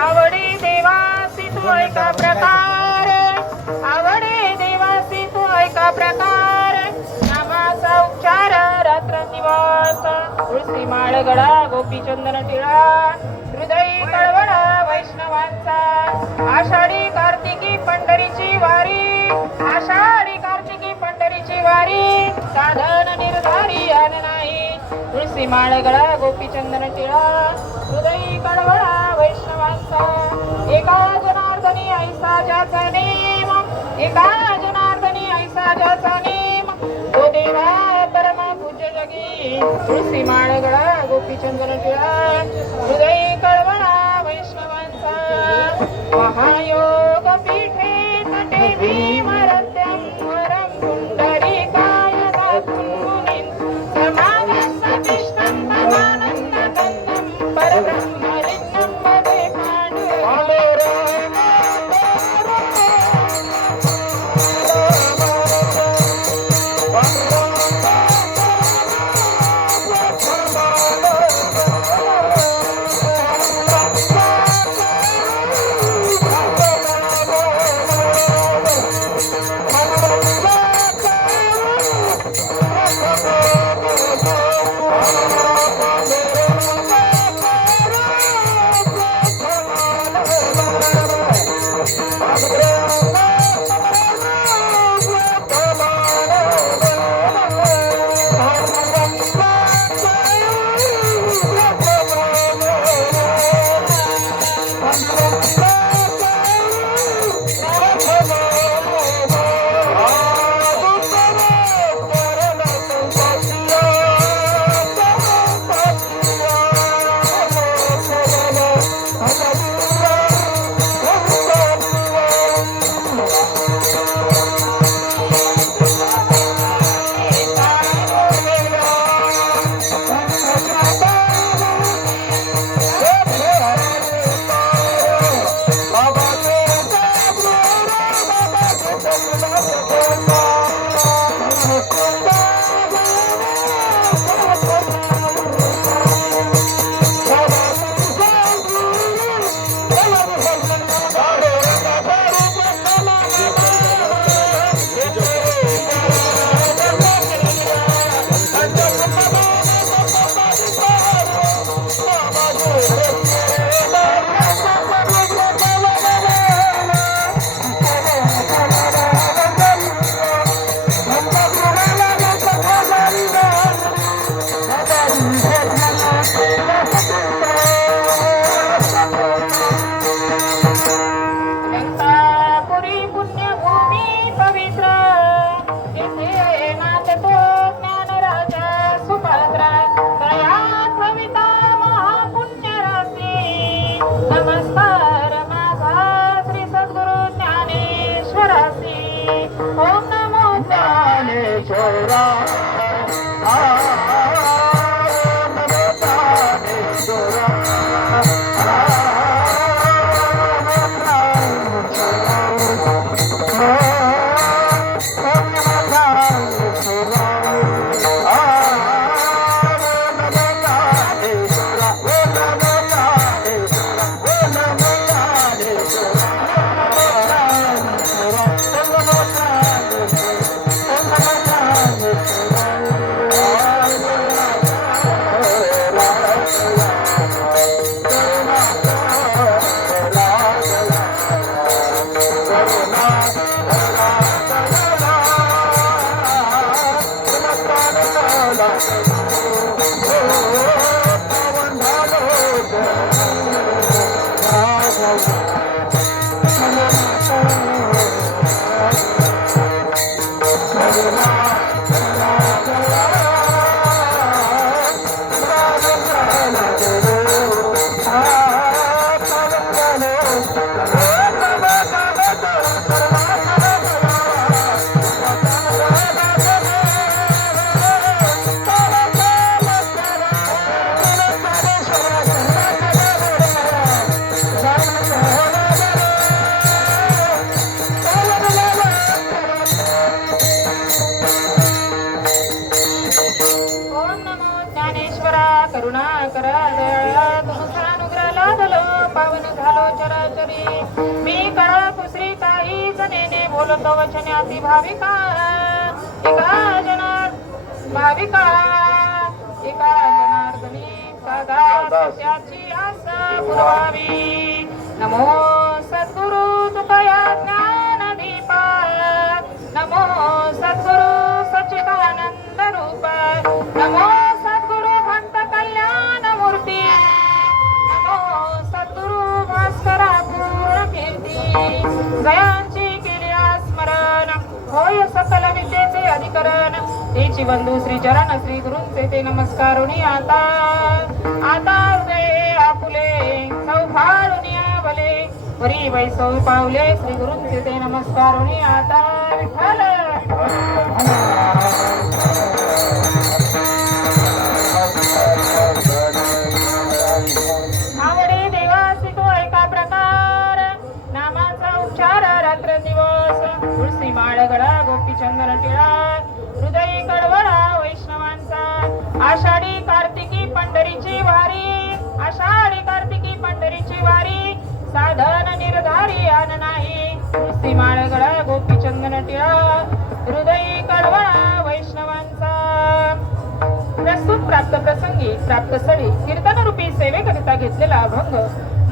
आवडे देवासी तू ऐका प्रकार, आवडे देवासी तू ऐका प्रकार, नामाचा उच्चार रात्रंदिवस, तुळशी माळ गळा गोपीचंदन टिळा, हृदयी कळवळा वैष्णवांचा, आषाढी कार्तिकी पंढरीची वारी, आषाढी कार्तिकी पंढरीची वारी, साधन निर्धारी अन नाही, तुळशी माळ गळा गोपीचंदन टिळा, हृदयी कळवळा वैष्णवांचा, एका जनार्दनी ऐसा ज्याचा नेम, एका जनार्दनी ऐसा ज्याचा नेम, तो देवा परमा पूज्य जगी, तुळशी माळ गळा गोपीचंदन टिळा, हृदयी कळवळा वैष्णवांचा, महायोग पीठे तटे भीमरत्यं वरं पुंडरीकाय दातुं मुनीं, समागमसतिष्ठं परमानन्दकन्दं परब्रह्मलिङ्गं वदे नमस्कार माझा श्री सद्गुरु ज्ञानेश्वरासी, ओम नमो ज्ञानेश्वरा, पावन झालो चराचरी मी कळा कुसरी काही जनेने बोलतो वचने अति भाविका एका भाविका एका जनार्दनी सदा सत्याची आशा पुरवावी नमो सद्गुरु तुकया ज्ञान दीपा नमो सद्गुरु सच्चिदानंद रूप नमो सद्गुरु भक्त कल्याण मूर्ती नमो सद्गुरु भास्करा पूर्ण कीर्ती जयांची केली स्मरण होय सकल विद्येचे अधिकरण तेची बंधू श्री चरण श्री गुरूंचे ते नमस्कारुनी आता हृदय आपुले सौभारुनी आवले वरी वैसव पावले श्री गुरूंचे ते नमस्कारुनी आता विठ्ठल आवडे देवासी तो एका प्रकार नामाचा उच्चार रात्र दिवस तुळसी माळ गळा गोपी चंदन टिळा हृदय कडवळा वैष्णवांचा आषाढी कार्तिकी पंढरीची वारी आषाढी कार्तिकी पंढरीची वारी साधन निर्धारी आन नाही तुळसी माळ गळा गोपी चंदन टिळा हृदय कडवळा वैष्णवांचा प्रस्तुत प्राप्त प्रसंगी प्राप्त स्थळी कीर्तन रूपी सेवेकरिता घेतलेला अभंग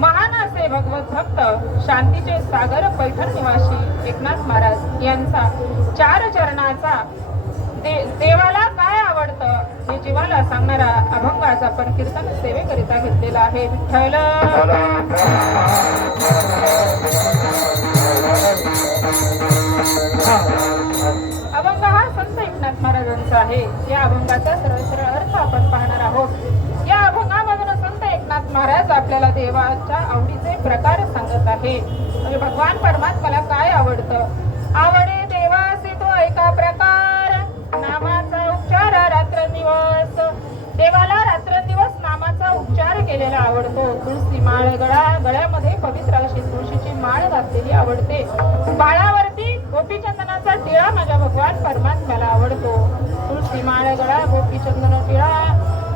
महान असे भगवत भक्त शांतीचे सागर पैठण निवासी एकनाथ महाराज यांचा 4 चरणाचा देवाला काय आवडतं हे जीवाला सांगणारा अभंगाचा आपण कीर्तन सेवेकरिता घेतलेला आहे विठ्ठल अभंग हा संत एकनाथ महाराजांचा आहे या अभंगाचा सरळ अर्थ आपण पाहणार आहोत या अभंगामधून संत एकनाथ महाराज आपल्याला देवाच्या आवडीचे प्रकार सांगत आहे म्हणजे भगवान परमात्म्याला काय आवडतं आवडे देवासी तो एका प्रकार नामाचा उच्चार रात्रंदिवस देवाला रात्रंदिवस नामाचा उच्चार केलेला आवडतो तुळसी माळ गळ्यामध्ये पवित्र अशी तुळशीची माळ घातलेली आवडते बाळावरती गोपीचंदनाचा टिळा माझ्या भगवान परमात्म्याला आवडतो तुळसी माळ गळा गोपीचंदन टिळा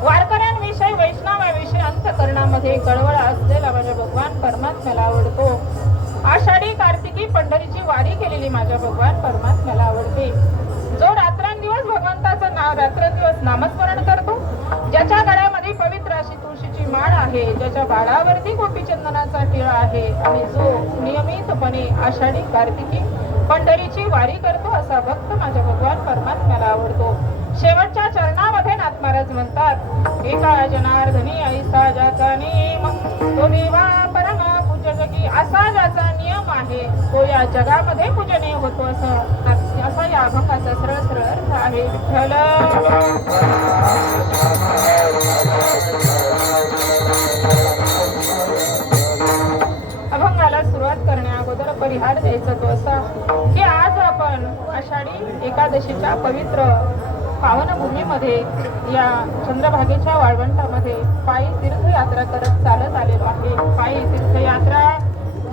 वारकऱ्यांविषयी वैष्णवाविषयी अंतकरणामध्ये कळवळा असलेला माझ्या भगवान परमात्म्याला आवडतो आषाढी कार्तिकी पंढरीची वारी केलेली माझ्या भगवान परमात्म्याला आवडते जो रात्रंदिवस भगवंताचं नाव रात्रंदिवस नामस्मरण करतो ज्याच्या गळ्यामध्ये पवित्र अशी तुळशीची माळ आहे ज्याच्या बाळावरती गोपीचंदनाचा टिळा आहे आणि जो नियमितपणे आषाढी कार्तिकी पंढरीची वारी करतो असा भक्त माझ्या भगवान परमात्म्याला आवडतो शेवटच्या चरणामध्ये नाथ महाराज म्हणतात एका जनार्दनी ऐसा ज्याचा नियम तो देवा परम पूज्य जगी असा ज्याचा नियम आहे तो या जगामध्ये पूजनीय होतो असा या अभंगाचा सरळ अर्थ आहे विठ्ठल अभंगाला सुरुवात करण्या अगोदर परिहार द्यायचा तो असा की आज आपण आषाढी एकादशीच्या पवित्र पावनभूमीमध्ये या चंद्रभागेच्या वाळवंटामध्ये पायी तीर्थयात्रा करत चालत आलेलो आहे पायी तीर्थयात्रा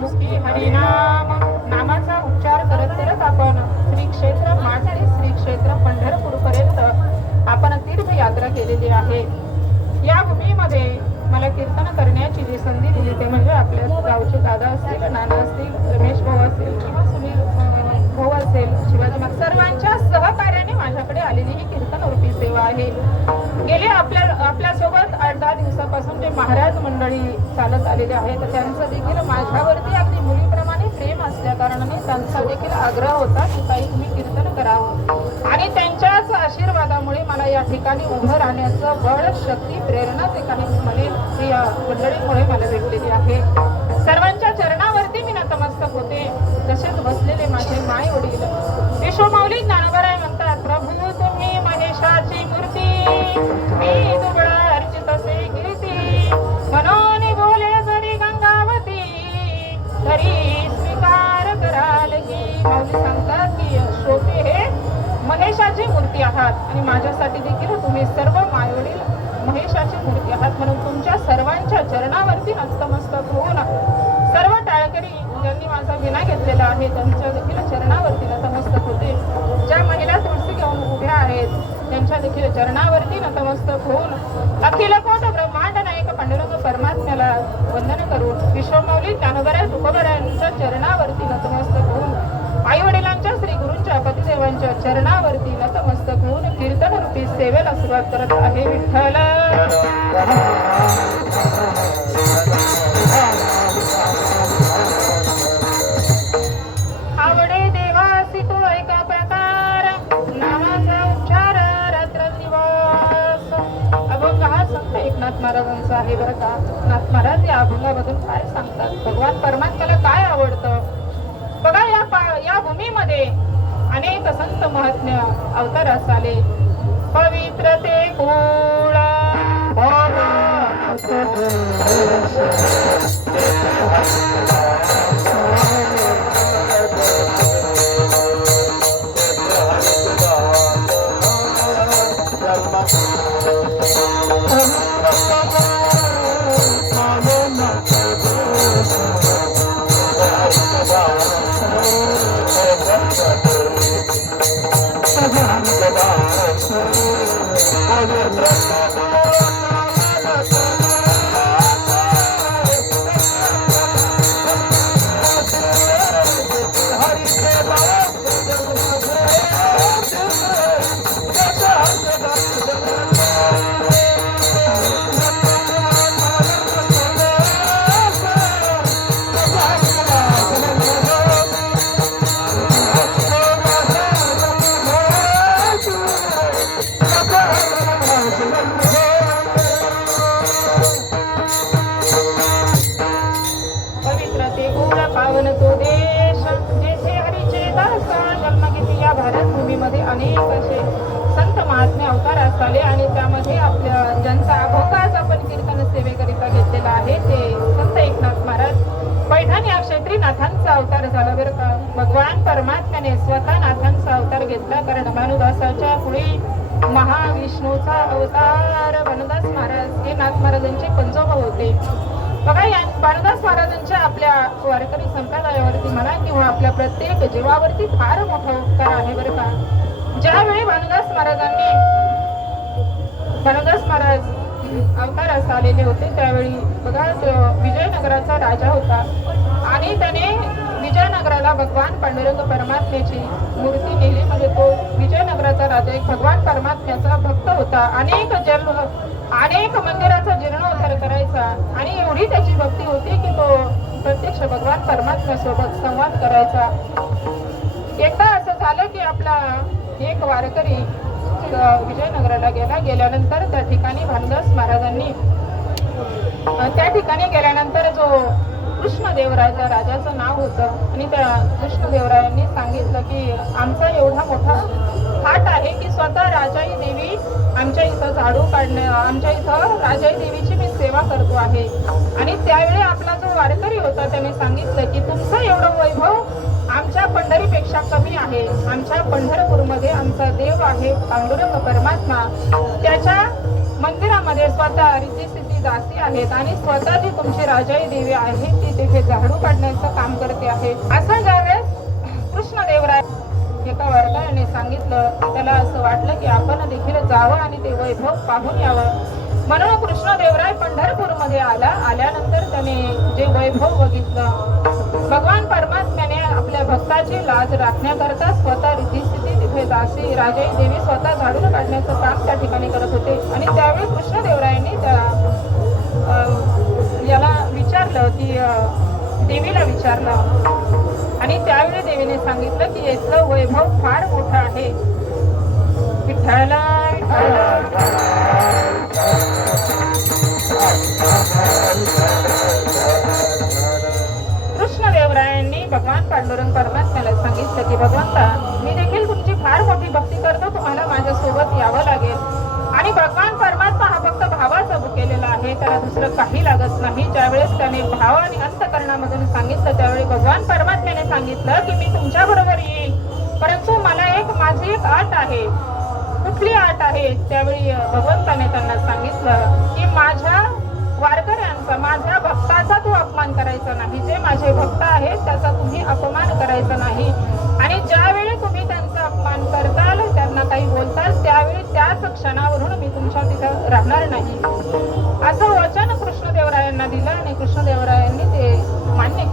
मुखी हरिनाम नामाचा उच्चार करत आपण श्री क्षेत्र माठ आणि श्री क्षेत्र पंढरपूर पर्यंत आपण तीर्थयात्रा केलेली आहे या भूमीमध्ये मला कीर्तन करण्याची जी संधी दिली ते म्हणजे आपल्या गावचे दादा असतील नाना असतील रमेश भाऊ असतील किंवा सुनील भाऊ असेल शिवाजी सर्वांच्या सहकार्याने माझ्याकडे आलेली ही कीर्तन रूपी सेवा आहे गेले आपल्यासोबत 8-10 दिवसापासून जे महाराज मंडळी चालत आलेले आहेत त्यांचं देखील माझ्यावरती अगदी मुलीप्रमाणे प्रेम असल्या कारणाने त्यांचा देखील आग्रह होता की काही तुम्ही कीर्तन करावं आणि त्यांच्याच आशीर्वादामुळे मला या ठिकाणी उभं राहण्याचं बळ शक्ती प्रेरणा जे काही मला या मंडळीमुळे मला भेटलेली आहे सर्वांच्या चरणावरती मी नतमस्तक होते तसेच बसलेले माझे माय वडील विश्वमाऊली ज्ञानोबराय म्हणतात प्रभू तुम्ही महेशाची मूर्ती मी दुबळा अर्चित असे कीर्ती मनोनी बोले जरी गंगावती तरी स्वीकार कराल की माऊली सांगतात की शोभे हे महेशाची मूर्ती आहात आणि माझ्यासाठी देखील तुम्ही सर्व मायवडील महेशाची मूर्ती आहात म्हणून तुमच्या सर्वांच्या चरणावरती नतमस्तक होऊन सर्व टाळकरी ज्यांनी माझा विना घेतलेला आहे त्यांच्या देखील चरणावरती नतमस्तक होते ज्या महिला तुळशी घेऊन उभ्या आहेत त्यांच्या देखील चरणावरती नतमस्तक होऊन अखिल कोट ब्रह्मांड नायक पांडुरंग परमात्म्याला वंदन करून विश्वमौली ज्ञानोबा तुकोबरायांच्या चरणावरती नतमस्तक होऊन, आई वडिलांच्या श्री गुरूंच्या पतिदेवांच्या चरणावरती नतमस्तक होऊन कीर्तन रूपी सेवेला सुरुवात करत आहे विठ्ठल. आवडे देवासी तो ऐका प्रकार, नामाचा उच्चार रात्र दिवस. अभंग हा संत एकनाथ महाराजांचा आहे बरं का. नाथ महाराज या अभंगामधून काय सांगतात, भगवान परमात्म्याला काय आवडतं बघा. या भूमीमध्ये अनेक संत महात्म्य अवतारास आले. पवित्र ते कुळ अनेक असे संत महात्मे अवतारास आले आणि त्यामध्ये आपल्या ज्यांचा अभंग आज आपण कीर्तन सेवेकरिता घेतलेला आहे ते संत एकनाथ महाराज पैठण या क्षेत्री नाथांचा अवतार झाला बरं का. भगवान परमात्म्याने स्वतः नाथांचा अवतार घेतला, कारण भानुदासाच्या पुढे महाविष्णूचा अवतार भानुदास महाराज हे नाथ महाराजांचे पंजोबा होते बघा. या भानुदास महाराजांच्या आपल्या वारकरी संप्रदायावरती म्हणा किंवा आपल्या प्रत्येक जीवावरती फार मोठा उपकार आहे बरं का. ज्यावेळी भानुदास महाराज अवतारास आलेले होते त्यावेळी बघा विजयनगराचा राजा होता आणि त्याने विजयनगराला भगवान पांडुरंग परमात्म्याची मूर्ती नेली. म्हणजे तो विजयनगराचा राजा एक भगवान परमात्म्याचा भक्त होता. अनेक मंदिराचा जीर्णोद्धार करायचा आणि एवढी त्याची भक्ती होती की तो प्रत्यक्ष भगवान परमात्म्यासोबत संवाद करायचा. एकदा असं झालं की आपला एक वारकरी विजयनगराला गेल्यानंतर त्या ठिकाणी भानुदास महाराजांनी त्या ठिकाणी गेल्यानंतर जो कृष्णदेवराय राजाचं नाव होतं आणि त्या कृष्णदेवरायांनी सांगितलं की आमचा एवढा मोठा थाट आहे की स्वतः राजाई देवी आमच्या इथं झाडू काढणे, आमच्या इथं राजाई देवीची मी सेवा करतो आहे. आणि त्यावेळी आपला जो वारकरी होता त्याने सांगितलं की तुमचं एवढं वैभव आमच्या पंढरीपेक्षा कमी आहे. आमच्या पंढरपूरमध्ये आमचा देव आहे पांडुरंग परमात्मा, त्याच्या मंदिरामध्ये स्वतः रिद्धी दासी आहेत आणि स्वतः जी तुमची राजाई देवी आहे ती तिथे झाडू काढण्याचं काम करते आहे. असं ज्यावेळेस कृष्णदेवराय एका वारकऱ्याने सांगितलं, त्याला असं वाटलं की आपण देखील जावं आणि ते वैभव पाहून यावं. म्हणून कृष्णदेवराय पंढरपूरमध्ये आल्यानंतर त्याने जे वैभव बघितलं, भगवान परमात्म्याने आपल्या भक्ताची लाज राखण्याकरता स्वतः रिद्धी तिथे दासी राजाई देवी स्वतः झाडून काढण्याचं काम त्या ठिकाणी करत होते. आणि त्यावेळी कृष्णदेवरायांनी याला विचारलं की देवीला विचारलं आणि त्यावेळी देवीने सांगितलं की याचं वैभव फार मोठं आहे. विठ्ठला कृष्णदेवरायांनी भगवान पांडुरंग परमात्म्याला सांगितलं की भगवंता, मी देखील तुमची फार मोठी भक्ती करतो, तुम्हाला माझ्यासोबत यावं लागेल. आणि भगवान परमात्मा हा फक्त भावाचा केलेला आहे, त्याला दुसरं काही लागत नाही. ज्यावेळेस त्याने भाव आणि अंतकरणामधून सांगितलं त्यावेळी भगवान परमात्म्याने सांगितलं की मी तुमच्या बरोबर येईल, परंतु मला माझी एक अट आहे. कुठली अट आहे? त्यावेळी भगवंताने त्यांना सांगितलं की माझ्या वारकऱ्यांचा, माझ्या भक्ताचा तू अपमान करायचा नाही. जे माझे भक्त आहेत त्याचा तुम्ही अपमान करायचा नाही. आणि ज्यावेळी तुम्ही त्यांचा अपमान करताल, त्यांना काही बोलताल, त्यावेळी त्याच क्षणावरून मी तुमच्या तिथं राहणार नाही. असं वचन कृष्णदेवरायांना दिलं आणि कृष्णदेवरायांनी ते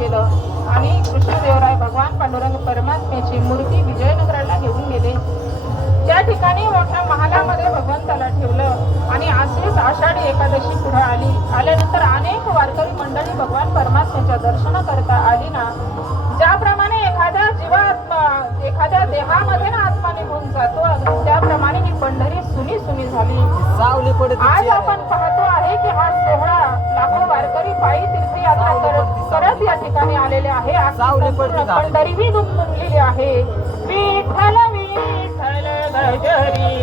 केलं आणि कृष्णदेवराय भगवान पांडुरंग परमात्म्याची मूर्ती विजयनगराला घेऊन गेले. त्या ठिकाणी मोठ्या महालामध्ये भगवंताला ठेवलं आणि अशीच आषाढी एकादशी पुढे आल्यानंतर अनेक वारकरी मंडळी भगवान परमात्म्याच्या दर्शन करता आली ना. ज्याप्रमाणे एखाद्या देहामध्ये ना आत्मा निघून जातो, त्याप्रमाणे ही पंढरी सुनी सुनी झाली. आज आपण पाहतो आहे की हा सोहळा लाखो वारकरी पायी तीर्थयात्रा करत या ठिकाणी आलेले आहे. पंढरी ही दुमदुमलेली आहे. विठ्ठल विठ्ठल गजरी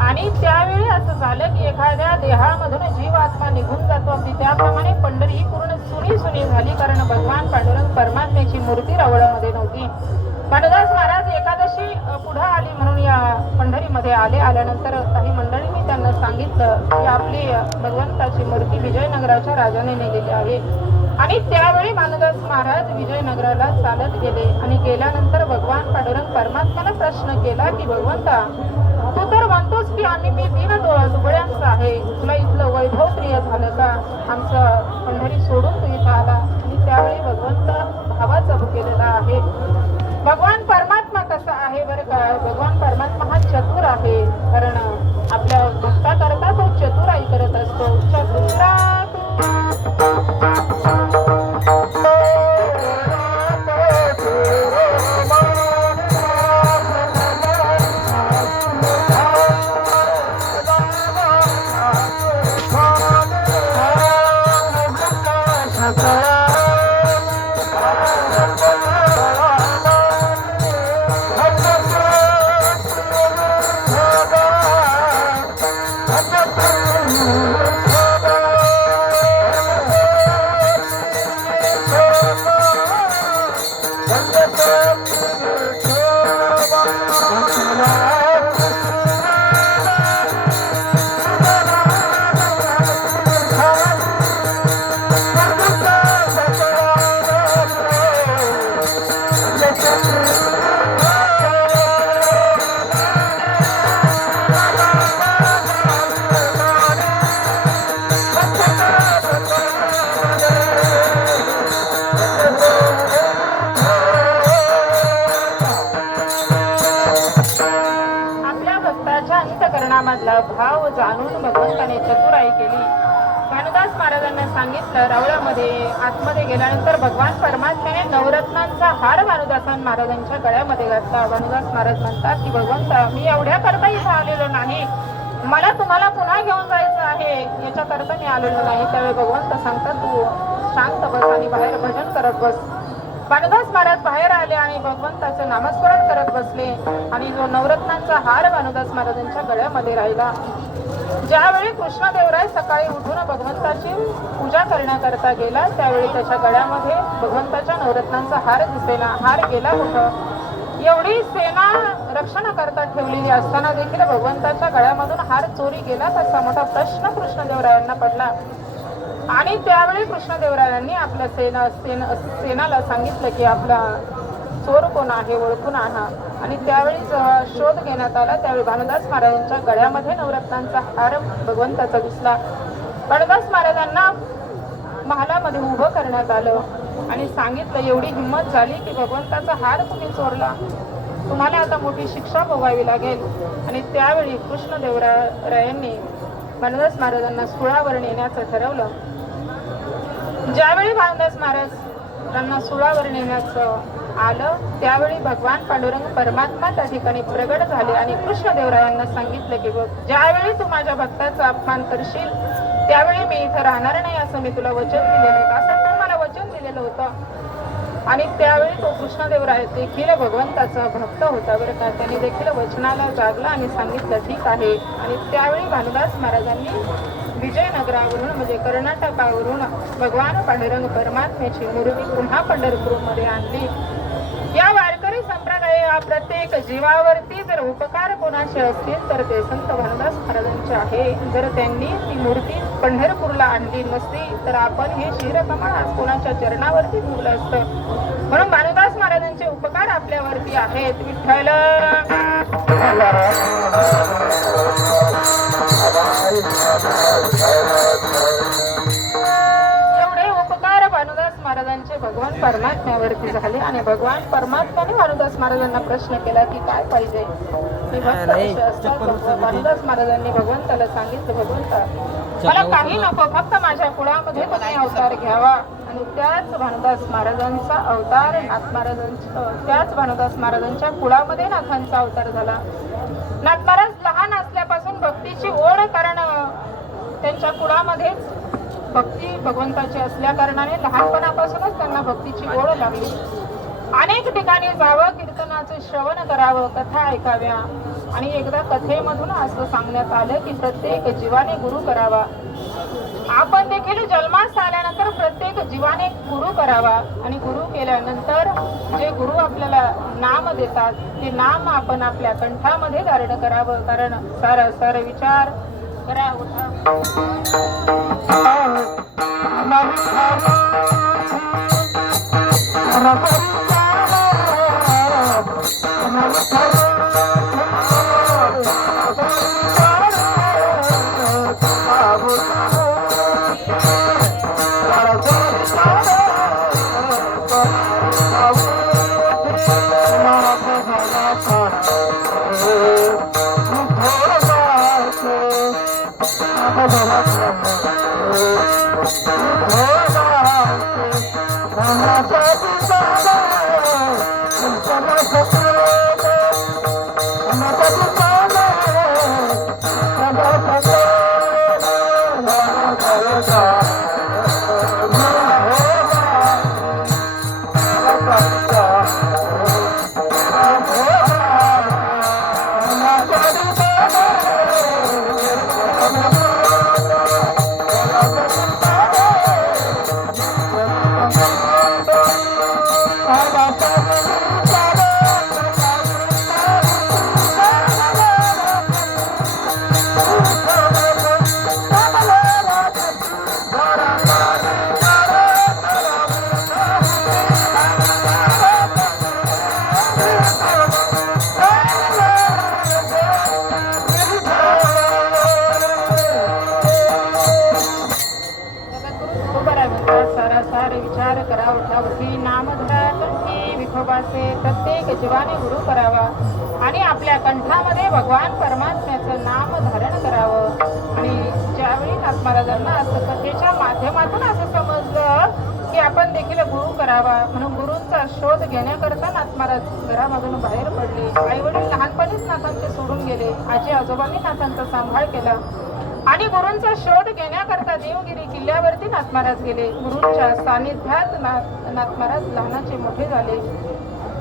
आणि त्यावेळी असं झालं की एखाद्या देहामधून जीव आत्मा निघून जातो अगदी त्याप्रमाणे पंढरी ही पूर्ण सुनी सुनी झाली. कारण भगवान पांडुरंग परमात्म्याची मूर्ती रावळामध्ये नव्हती. भानुदास महाराज एकादशी पुढे आली म्हणून या पंढरीमध्ये आल्यानंतर काही मंडळींनी त्यांना सांगितलं की आपली भगवंताची मूर्ती विजयनगराच्या राजाने नेलेली आहे. आणि त्यावेळी भानुदास महाराज विजयनगराला चालत गेले आणि गेल्यानंतर भगवान पांडुरंग परमात्म्याला प्रश्न केला की भगवंता, तू तर म्हणतोस की मी दीन दुबळ्यांचं आहे, तुला इथलं वैभव प्रिय झालं का? आमचं पंढरी सोडून तू इथं आला. आणि त्यावेळी भगवंत भावाचा केलेला आहे. भगवान परमात्मा कसा आहे बरं का? भगवान परमात्मा हा चतुर आहे. कारण आपल्या भक्ताकरता तो चतुराई करत असतो. चतुरा मधला भाव जाणून भगवंताने चतुराई केली. भानुदास महाराजांना सांगितलं रावळामध्ये आतमध्ये गेल्यानंतर भगवान परमात्म्याने नवरत्नांचा हार भानुदास महाराजांच्या गळ्यामध्ये घातला. भानुदास महाराज म्हणतात की भगवंता, मी एवढ्या करता इथं आलेलो नाही, मला तुम्हाला पुन्हा घेऊन जायचं आहे, याच्या करता मी आलेलो नाही. त्यावेळी भगवंत सांगतात तू शांत बस आणि बाहेर भजन करत बस. भानुदास महाराज बाहेर आले आणि भगवंताचं नामस्मरण करत बसले आणि जो नवरत्नांचा हार भानुदास महाराजांच्या गळ्यामध्ये राहिला ज्यावेळी कृष्णदेवराय सकाळी उठून भगवंताची पूजा करण्याकरता गेला त्यावेळी त्याच्या गळ्यामध्ये भगवंताच्या नवरत्नांचा हार दिसेना. हार गेला कुठं? एवढी सेना रक्षणाकरता ठेवलेली असताना देखील भगवंताच्या गळ्यामधून हार चोरी गेला असा मोठा प्रश्न कृष्णदेवरायांना पडला. आणि त्यावेळी कृष्णदेवरायांनी आपल्या सेनाला सांगितलं की आपला चोर कोण आहे ओळखून आणा. आणि त्यावेळी जेव्हा शोध घेण्यात आला त्यावेळी भानुदास महाराजांच्या गळ्यामध्ये नवरत्नांचा हार भगवंताचा दिसला. भानुदास महाराजांना महालामध्ये उभं करण्यात आलं आणि सांगितलं, एवढी हिंमत झाली की भगवंताचा हार तुम्ही चोरला, तुम्हाला आता मोठी शिक्षा भोगावी लागेल. आणि त्यावेळी कृष्णदेवरायांनी भानुदास महाराजांना सुळावर नेण्याचं ठरवलं. ज्यावेळी भानुदास महाराजांना सुळावर नेण्याचं आलं त्यावेळी भगवान पांडुरंग परमात्मा त्या ठिकाणी प्रगट झाले आणि कृष्णदेवरायांना सांगितलं की बघ, ज्यावेळी तू माझ्या भक्ताचा अपमान करशील त्यावेळी मी इथं राहणार नाही असं मी तुला वचन दिलेलं होतं, असं तू मला वचन दिलेलं होतं. आणि त्यावेळी तो कृष्णदेवराय देखील भगवंताचा भक्त होता बरं का. त्याने देखील वचनाला जागला आणि सांगितलं ठीक आहे. आणि त्यावेळी भानुदास महाराजांनी विजयनगरावरून म्हणजे कर्नाटकावरून भगवान पांडुरंग परमात्म्याची मूर्ती पुन्हा पंढरपूरमध्ये आणली. या वारकरी संप्रदाय प्रत्येक जीवावरती जर उपकार कोणाचे असतील तर ते संत भानुदास महाराजांचे आहे. जर त्यांनी ती मूर्ती पंढरपूरला आणली नसती तर आपण हे शिरकमळ आज कोणाच्या चरणावरती ठेवलं असतं. म्हणून भानुदास महाराजांचे उपकार आपल्यावरती आहेत. विठ्ठल एवढे उपकार भानुदास महाराजांचे भगवान परमात्म्यावरती झाले. आणि भगवान परमात्म्याने भानुदास महाराजांना प्रश्न केला की काय पाहिजे. भक्त कसे असतात. भानुदास महाराजांनी भगवंताला सांगितलं, भगवंता मला काही नको, फक्त माझ्या कुळामध्ये तुम्ही अवतार घ्यावा. आणि त्याच भानुदास महाराजांचा अवतार नाथ महाराजांचा त्याच भानुदास महाराजांच्या कुळामध्ये नाथांचा अवतार झाला. नाथ महाराज लहान असल्यापासून भक्तीची ओढ, कारण त्यांच्या कुळामध्येच भक्ती भगवंताची असल्या कारणाने लहानपणापासूनच त्यांना भक्तीची ओढ लागली. अनेक ठिकाणी जावं, कीर्तनाचे श्रवण करावं, कथा ऐकाव्या. आणि एकदा कथेमधून असं सांगण्यात आलं की प्रत्येक जीवाने गुरु करावा. आपण देखील जन्मास आल्यानंतर प्रत्येक जीवाने गुरु करावा. आणि गुरु केल्यानंतर जे गुरु आपल्याला नाम देतात ते नाम आपण आपल्या कंठामध्ये धारण करावं. कारण सार विचार करा उठा प्रत्येक जीवाने गुरु करावा. आणि आपल्या कंठामध्ये भगवान परमात्म्याचं नाम धारण करावं. आणि ज्यावेळी नाथ महाराजांना असं कथेच्या माध्यमातून असं समजलं की आपण देखील गुरु करावा, म्हणून गुरूंचा शोध घेण्याकरता नाथ महाराज घरामधून बाहेर पडले. आई वडील लहानपणीच नाथांचे सोडून गेले. आजी आजोबांनी नाथांचा सांभाळ केला. आणि गुरूंचा शोध घेण्याकरता देवगिरी किल्ल्यावरती नाथ महाराज गेले. गुरूंच्या सानिध्यात नाथ महाराज लहानाचे मोठे झाले.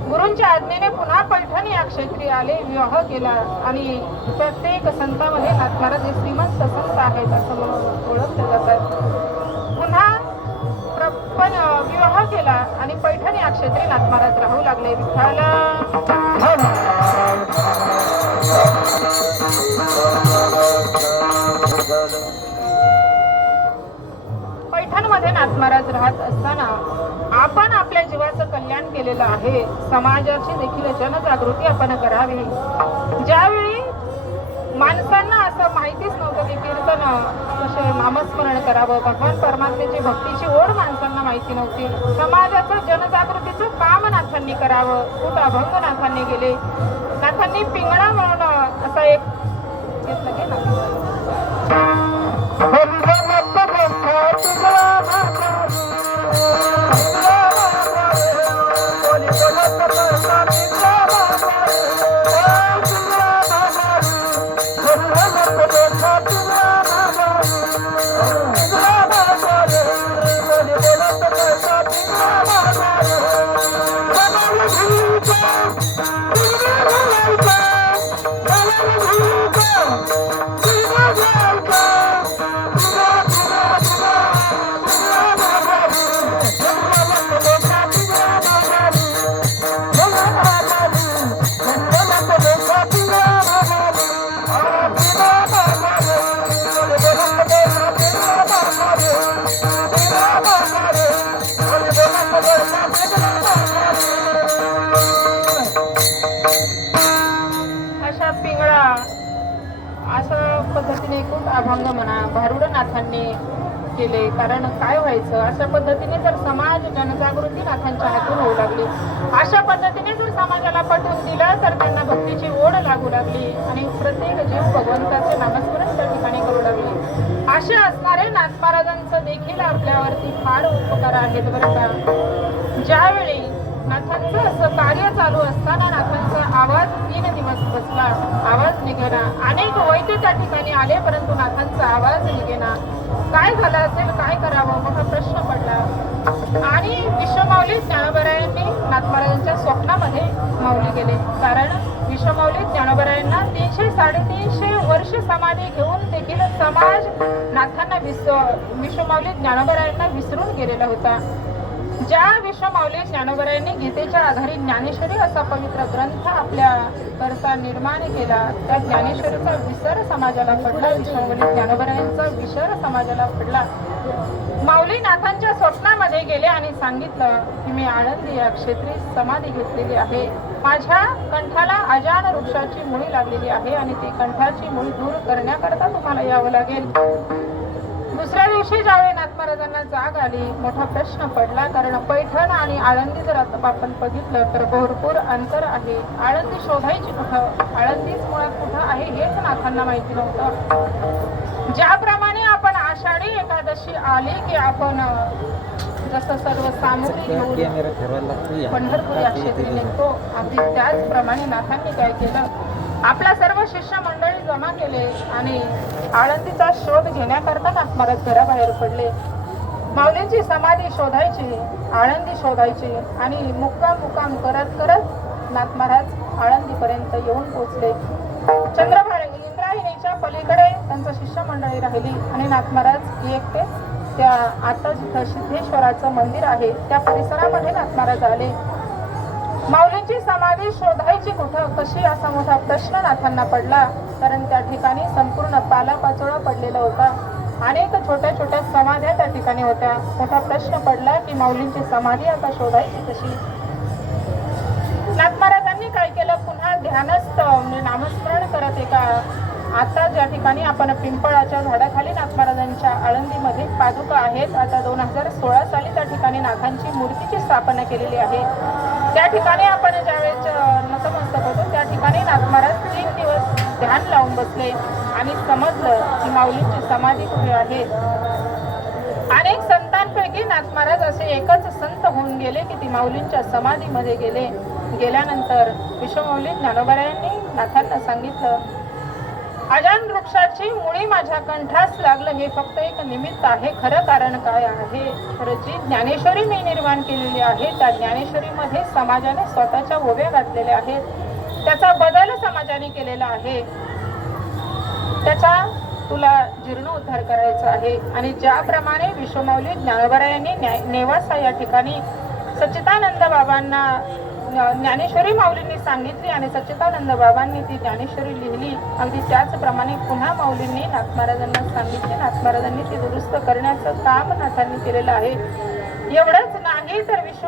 गुरूंच्या आज्ञेने पुन्हा पैठण या क्षेत्री आले, विवाह केला आणि प्रत्येक संतामध्ये नाथ महाराज हे श्रीमंत संत आहेत असं म्हणून ओळखले जातात. पुन्हा पण विवाह केला आणि पैठण या क्षेत्री नाथ महाराज राहू लागले. विठ्ठला पैठणमध्ये नाथ महाराज राहत असताना आपण आपल्या जीवाचं कल्याण केलेलं आहे. समाजाची देखील जनजागृती आपण करावी. ज्यावेळी माणसांना असं माहितीच नव्हतं की कीर्तन कसे नामस्मरण करावं, भगवान परमात्म्याची भक्तीची ओढ माणसांना माहिती नव्हती. समाजाचं जनजागृतीचं काम नाथांनी करावं. खूप अभंग नाथांनी गेले. नाथांनी पिंगळा म्हणून असा एक घेतलं घे ना पद्धतीने खूप अभंग म्हणा भारुड नाथांनी केले. कारण काय व्हायचं, अशा पद्धतीने जर समाज जनजागृती नाथांच्या हातून होऊ लागली, अशा पद्धतीने जर समाजाला पटवून दिलं तर त्यांना भक्तीची ओढ लागू लागली आणि प्रत्येक जीव भगवंताचे नामस्मरण त्या ठिकाणी करू लागले. असे असणारे नाथ महाराजांचं देखील आपल्यावरती फार उपकार आहेत बरं का. ज्यावेळी नाथांचं असं कार्य चालू असताना नाथांचा आवाज 3 दिवस बसला, आवाज निघेना. अनेक वैद्य त्या ठिकाणी आले परंतु नाथांचा आवाज निघेना. काय झालं असेल, काय करावं, मोठा प्रश्न पडला. आणि विश्वमाऊली ज्ञानोबरायांनी नाथ महाराजांच्या स्वप्नामध्ये माऊली गेले. कारण विश्वमाऊली ज्ञानोबरायांना 300-350 वर्ष समाधी घेऊन देखील समाज नाथांना विश्वमाऊली ज्ञानोबरायांना विसरून गेलेला होता. ज्या विश्वमाऊली ज्ञानोबरायांनी गीतेच्या आधारे ज्ञानेश्वरी असा पवित्र ग्रंथ आपल्या करता निर्माण केला, त्या ज्ञानेश्वरीचा विसर समाजाला पडला. विश्वमाऊली ज्ञानोबरायांचा विसर समाजाला पडला. माऊली नाथांच्या स्वप्नामध्ये गेले आणि सांगितलं की मी आळंदी या क्षेत्री समाधी घेतलेली आहे. माझ्या कंठाला अजान वृक्षाची मुळी लागलेली आहे आणि ती कंठाची मुळी दूर करण्याकरता तुम्हाला यावं लागेल. दुसऱ्या दिवशी ज्यावेळी नाथ महाराजांना जाग आली, मोठा प्रश्न पडला. कारण पैठण आणि आळंदी जर आता आपण बघितलं तर भरपूर अंतर आहे. आळंदी शोधायची कुठं, आळंदीच मुळात कुठं आहे हेच नाथांना माहिती नव्हतं. ज्याप्रमाणे आपण आषाढी एकादशी आली की आपण जसं सर्व सामुग्री घेऊन पंढरपूर या क्षेत्री निघतो, अगदी त्याचप्रमाणे नाथांनी काय केलं, आपला सर्व शिष्य मंडळी जमा केले आणि आळंदीचा शोध घेण्याकरता नाथ महाराज घराबाहेर पडले. माऊलींची समाधी शोधायची, आळंदी शोधायची आणि मुक्काम करत करत नाथ महाराज आळंदीपर्यंत येऊन पोहोचले. चंद्रभागा इंद्रायणीच्या पलीकडे त्यांचं शिष्य मंडळी राहिली आणि नाथ महाराज एकटेच त्या आता जिथं सिद्धेश्वराचं मंदिर आहे त्या परिसरामध्ये नाथ महाराज आले. माऊलींची समाधी शोधायची कुठं, कशी, असा मोठा प्रश्न नाथांना पडला. कारण त्या ठिकाणी संपूर्ण पालापाचोळा पडलेला होता. अनेक छोट्या छोट्या समाध्या त्या ठिकाणी होत्या. मोठा प्रश्न पडला की माऊलींची समाधी आता शोधायची कशी. नाथ महाराजांनी काय केलं, पुन्हा ध्यानस्थ म्हणजे नामस्मरण करत एका आता ज्या ठिकाणी आपण पिंपळाच्या झाडाखाली नाथ महाराजांच्या आळंदीमध्ये पादुका आहेत. आता 2016 साली त्या ठिकाणी नाथांची मूर्तीची स्थापना केलेली आहे. त्या ठिकाणी आपण ज्यावेळेस नतमस्तक होतो त्या ठिकाणी नाथ महाराज 3 दिवस ध्यान लावून बसले आणि समजलं की माऊलींची समाधी कुठे आहे. अनेक संतांपैकी नाथ महाराज असे एकच संत होऊन गेले की ती माऊलींच्या समाधीमध्ये गेले. गेल्यानंतर विश्वमाऊली ज्ञानोबरायांनी नाथांना सांगितलं, अजान वृक्षाची मुळी माझ्या कंठास लागलं हे फक्त एक निमित्त आहे. खरं कारण काय आहे, तर जी ज्ञानेश्वरी मी निर्माण केलेली आहे त्या ज्ञानेश्वरीमध्ये समाजाने स्वतःच्या ओव्या घातलेल्या आहेत. त्याचा बदल समाजाने केलेला आहे, त्याचा तुला जीर्णोद्धार करायचा आहे. आणि ज्याप्रमाणे विश्वमौली ज्ञानोबरायांनी नेवासा या ठिकाणी सच्चिदानंद बाबांना ज्ञानेश्वरी माऊलींनी सांगितली आणि सच्चिदानंद बाबांनी ती ज्ञानेश्वरी लिहिली, अगदी त्याचप्रमाणे पुन्हा माऊलींनी नाथ महाराजांना सांगितले. नाथ महाराजांनी ती दुरुस्त करण्याचं काम नाथांनी केलेलं आहे. एवढंच नाही तर विश्व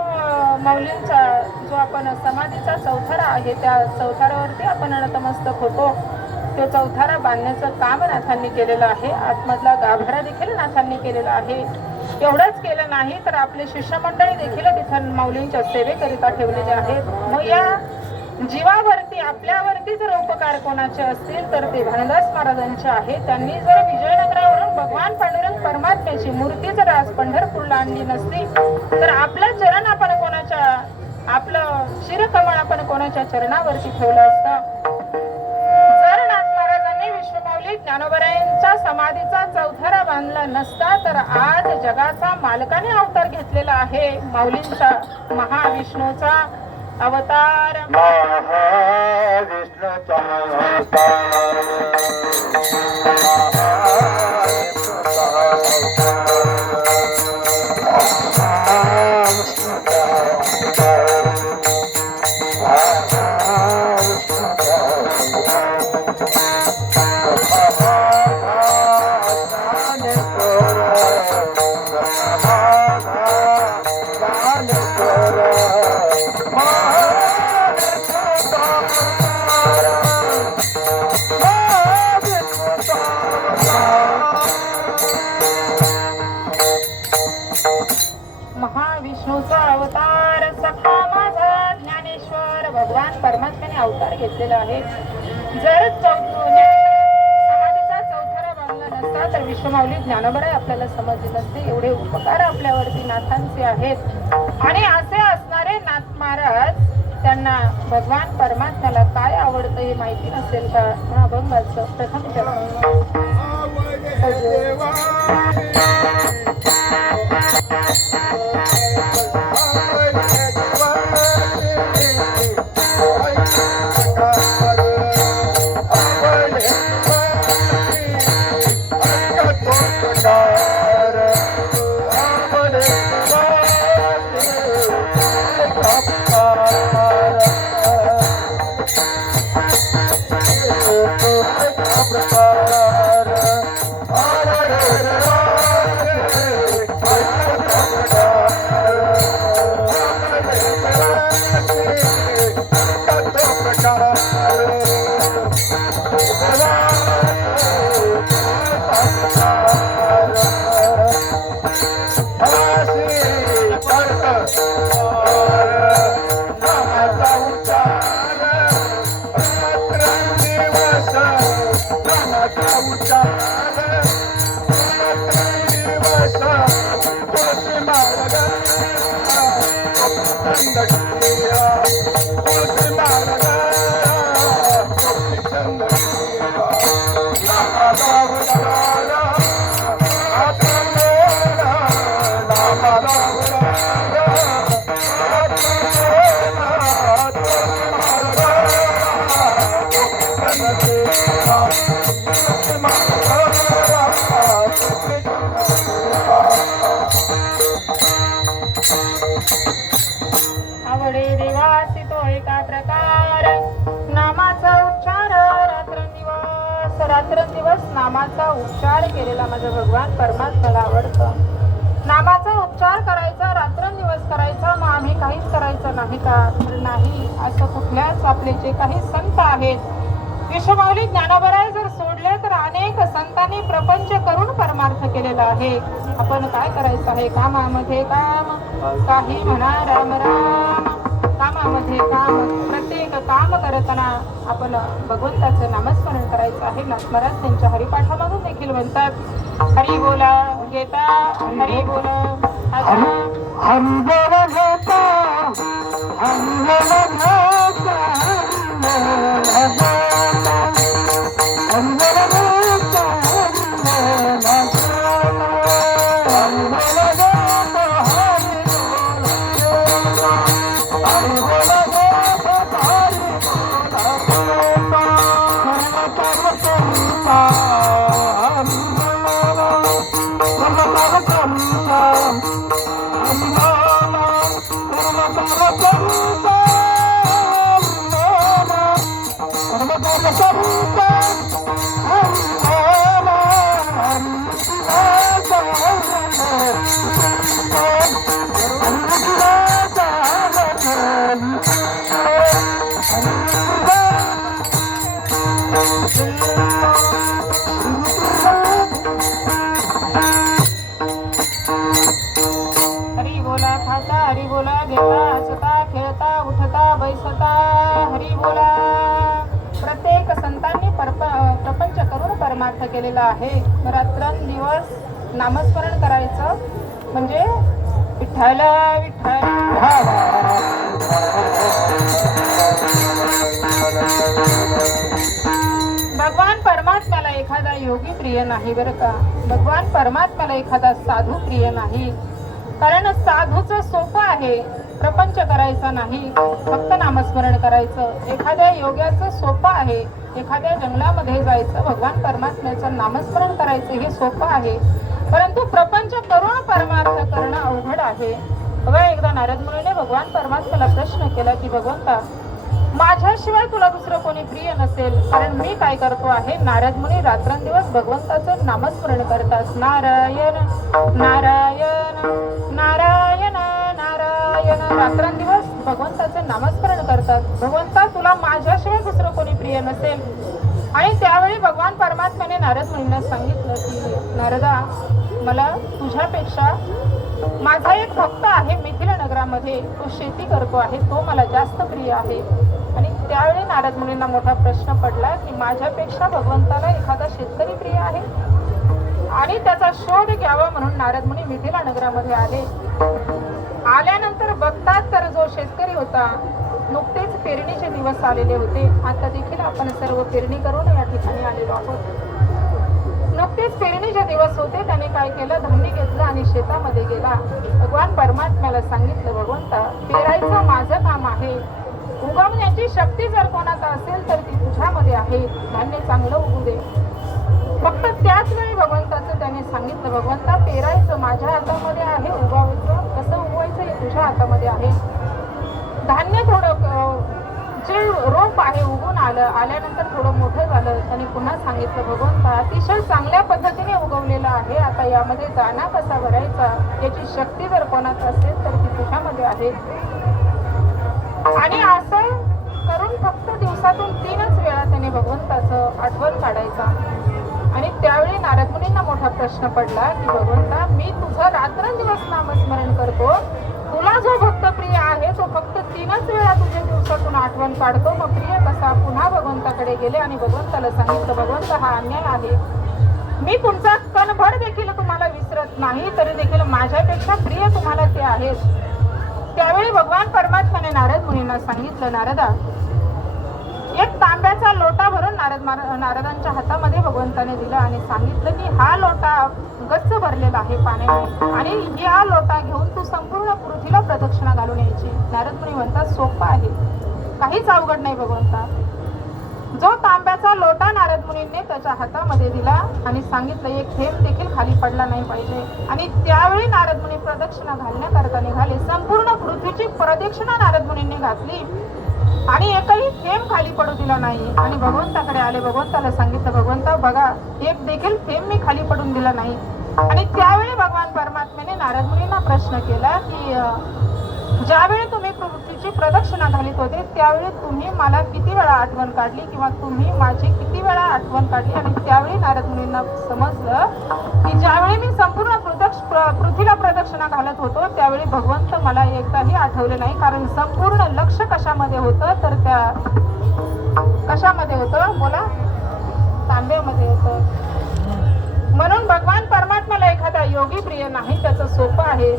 माऊलींचा जो आपण समाधीचा चौथरा आहे त्या चौथऱ्यावरती आपण नतमस्तक होतो, तो चौथरा बांधण्याचं काम नाथांनी केलेलं आहे. आतमधला गाभारा देखील नाथांनी केलेला आहे. एवढंच केलं नाही तर आपले शिष्यमंडळी देखील तिथं माऊलींच्या सेवेकरिता ठेवलेले आहेत. मग या जीवावरती आपल्यावरती जर उपकार कोणाचे असतील तर ते भानुदास महाराजांचे आहे. त्यांनी जर विजयनगरावरून भगवान पांडुरंग परमात्म्याची मूर्ती जर आज पंढरपूरला आणली नसती तर आपलं चरण आपण कोणाच्या, आपलं शिरकमळ आपण कोणाच्या चरणावरती ठेवलं असतं. जर नाथ महाराजांनी विश्वमौली ज्ञानोबरायांच्या समाधीचा चौथरा बांधला नसता तर आज जगाचा मालकाने अवतार घेतलेला आहे. माऊलींचा महाविष्णूचा अवतार, महाविष्णूचा महाविष्णूचा अवतार सखा माझा ज्ञानेश्वर भगवान परमात्म्याने अवतार घेतलेला आहे. जर समाधीचा चौथरा बांधला नसता तर विश्वमौली ज्ञानोबराय आपल्याला समजले नसते. एवढे उपकार आपल्यावरती नाथांचे आहेत. आणि असे असणारे नाथ महाराज त्यांना भगवान परमात्म्याला काय आवडतं हे माहिती नसेल का? अभंगाचं प्रथम आवडे देवासी तो एका प्रकार नामाचा उच्चार रात्रंदिवस, रात्रंदिवस नामाचा उच्चार केलेला माझा भगवान परमात्म्याला आवडतं. नामाचा उच्चार करायचा, रात्रंदिवस करायचा, मग आम्ही काहीच करायचं नाही का? तर नाही. असं कुठल्याच आपले जे काही संत आहेत विश्वमौली ज्ञानोबराय जर सोडले तर अनेक संतांनी प्रपंच करून परमार्थ केलेला आहे. आपण काय करायचं आहे? कामामध्ये काम, काही म्हणा राम राम, कामामध्ये काम. प्रत्येक काम करताना आपण भगवंताचं नामस्मरण करायचं आहे. नाथ महाराज त्यांच्या हरिपाठामधून देखील म्हणतात, हरी बोला घेता, हरी बोला हम बोला घेता, हम बोला घेता, हरी बोला खाता, हरी बोला घेता, हसता खेळता उठता बैसता, हरी बोला. प्रत्येक संतांनी प्रपंच करून परमार्थ केलेला आहे. रात्रंदिवस नामस्मरण करायचं म्हणजे विठ्ठल विठ्ठल. भगवान परमात्म्याला एखादा योगी प्रिय नाही बरं का. भगवान परमात्म्याला एखादा साधू प्रिय नाही. कारण साधूचं सोपं आहे, प्रपंच करायचा नाही, फक्त नामस्मरण करायचं. एखाद्या योग्याचं सोपं आहे, एखाद्या जंगलामध्ये जायचं, भगवान परमात्म्याचं नामस्मरण करायचं, हे सोपं आहे. परंतु प्रपंच करून परमार्थ करणं अवघड आहे. बघा, एकदा नारद मुनीने भगवान परमात्म्याला प्रश्न केला की भगवंता, माझ्याशिवाय तुला दुसरं कोणी प्रिय नसेल, कारण मी काय करतो आहे. नारद मुनी रात्रंदिवस भगवंताचं नामस्मरण करतात. नारायण नारायण नारायण नारायण, रात्रंदिवस भगवंताचं नामस्मरण करतात. भगवंता, तुला माझ्याशिवाय दुसरं कोणी प्रिय नसेल. आणि त्यावेळी भगवान परमात्म्याने नारद मुनींना सांगितलं की नारदा, मला तुझ्यापेक्षा माझा एक भक्त आहे मिथिला नगरामध्ये, तो शेती करतो आहे, तो मला जास्त प्रिय आहे. आणि त्यावेळी नारद मुनींना मोठा प्रश्न पडला की माझ्यापेक्षा भगवंताला एखादा शेतकरी प्रिय आहे. आणि त्याचा शोध घ्यावा म्हणून नारद मुनी मिथिला नगरामध्ये आले. आल्यानंतर बघतात तर जो शेतकरी होता, नुकतेच पेरणीचे दिवस आलेले होते. आता देखील आपण सर्व पेरणी करून या ठिकाणी आलेलो आहोत. नुकतेच पेरणीचे दिवस होते. त्याने काय केलं, धान्य घेतलं आणि शेतामध्ये गेला. भगवान परमात्म्याला सांगितलं, भगवंता, पेरायचं माझं काम आहे, उगवण्याची शक्ती जर कोणाचा असेल तर ती तुझ्यामध्ये आहे, धान्य चांगलं उगू दे. फक्त त्याच वेळी भगवंताचं त्याने सांगितलं, भगवंता, पेरायचं माझ्या हातामध्ये आहे, उगवायचं कसं उगवायचं हे तुझ्या हातामध्ये आहे. धान्य थोडं जे रोप आहे उगून आल्यानंतर थोडं मोठं झालं. त्यांनी पुन्हा सांगितलं, भगवंता, अतिशय चांगल्या पद्धतीने उगवलेलं आहे, आता यामध्ये दाणा कसा भरायचा याची शक्ती जर कोणाच असेल तर ती तुझ्यामध्ये आहे. आणि असं करून फक्त दिवसातून 3च वेळा त्याने भगवंताचं आठवण काढायचा. आणि त्यावेळी नारद मुनींना मोठा प्रश्न पडला की भगवंता, मी तुझं रात्रंदिवस नामस्मरण करतो, तुला जो भक्त प्रिय आहे तो फक्त 3च वेळा तुझ्या दिवसातून आठवण काढतो, मग प्रिय कसा. पुन्हा भगवंताकडे गेले आणि भगवंताला सांगितलं, भगवंता, हा अन्याय आहे, मी तुमचा कणभर देखील तुम्हाला विसरत नाही, तरी देखील माझ्यापेक्षा प्रिय तुम्हाला ते आहेत. त्यावेळी भगवान परमात्म्याने नारद मुनींना सांगितलं, नारदा, एक तांब्याचा लोटा भरून नारदांच्या हातामध्ये भगवंताने दिला आणि सांगितलं की हा लोटा गच्च भरलेला आहे पाण्याने, आणि हा लोटा घेऊन तू संपूर्ण पृथ्वीला प्रदक्षिणा घालून यायची. नारद मुनी म्हणतात, सोपं आहे, काहीच अवघड नाही भगवंता. जो तांब्याचा लोटा नारद मुनींनी त्याच्या हातामध्ये दिला आणि सांगितलं, एक थेंब देखील खाली पडला नाही पाहिजे. आणि त्यावेळी नारद मुनी प्रदक्षिणा घालण्याकरता निघाले. संपूर्ण पृथ्वीची प्रदक्षिणा नारद मुनींनी घातली आणि एकही थेंब खाली पडू दिला नाही. आणि भगवंताकडे आले. भगवंताला सांगितलं, भगवंता, बघा, एक देखील थेंब मी खाली पडून दिला नाही. आणि त्यावेळी भगवान परमात्म्याने नारद मुनींना प्रश्न केला की ज्यावेळी तुम्ही पृथ्वीची प्रदक्षिणा घालीत होते त्यावेळी तुम्ही मला किती वेळा आठवण काढली, किंवा तुम्ही माझी किती वेळा आठवण काढली. आणि त्यावेळी नारद मुनींना समजलं की ज्यावेळी मी संपूर्ण पृथ्वीला प्रदक्षिणा घालत होतो त्यावेळी भगवंत मला एकदाही आठवले नाही. कारण संपूर्ण लक्ष कशामध्ये होतं, तर त्या कशामध्ये होतं, बोला, तांब्यामध्ये होतं. म्हणून भगवान परमात्म्याला एखादा योगी प्रिय नाही, त्याचं सोपं आहे.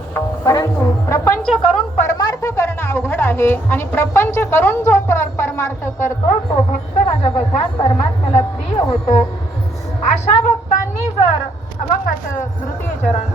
परंतु प्रपंच करून परमार्थ करणं अवघड आहे. आणि प्रपंच करून जो परमार्थ करतो तो भक्त माझ्या भगवान परमात्म्याला प्रिय होतो. अशा भक्तांनी जर अभंगाचं तृतीय चरण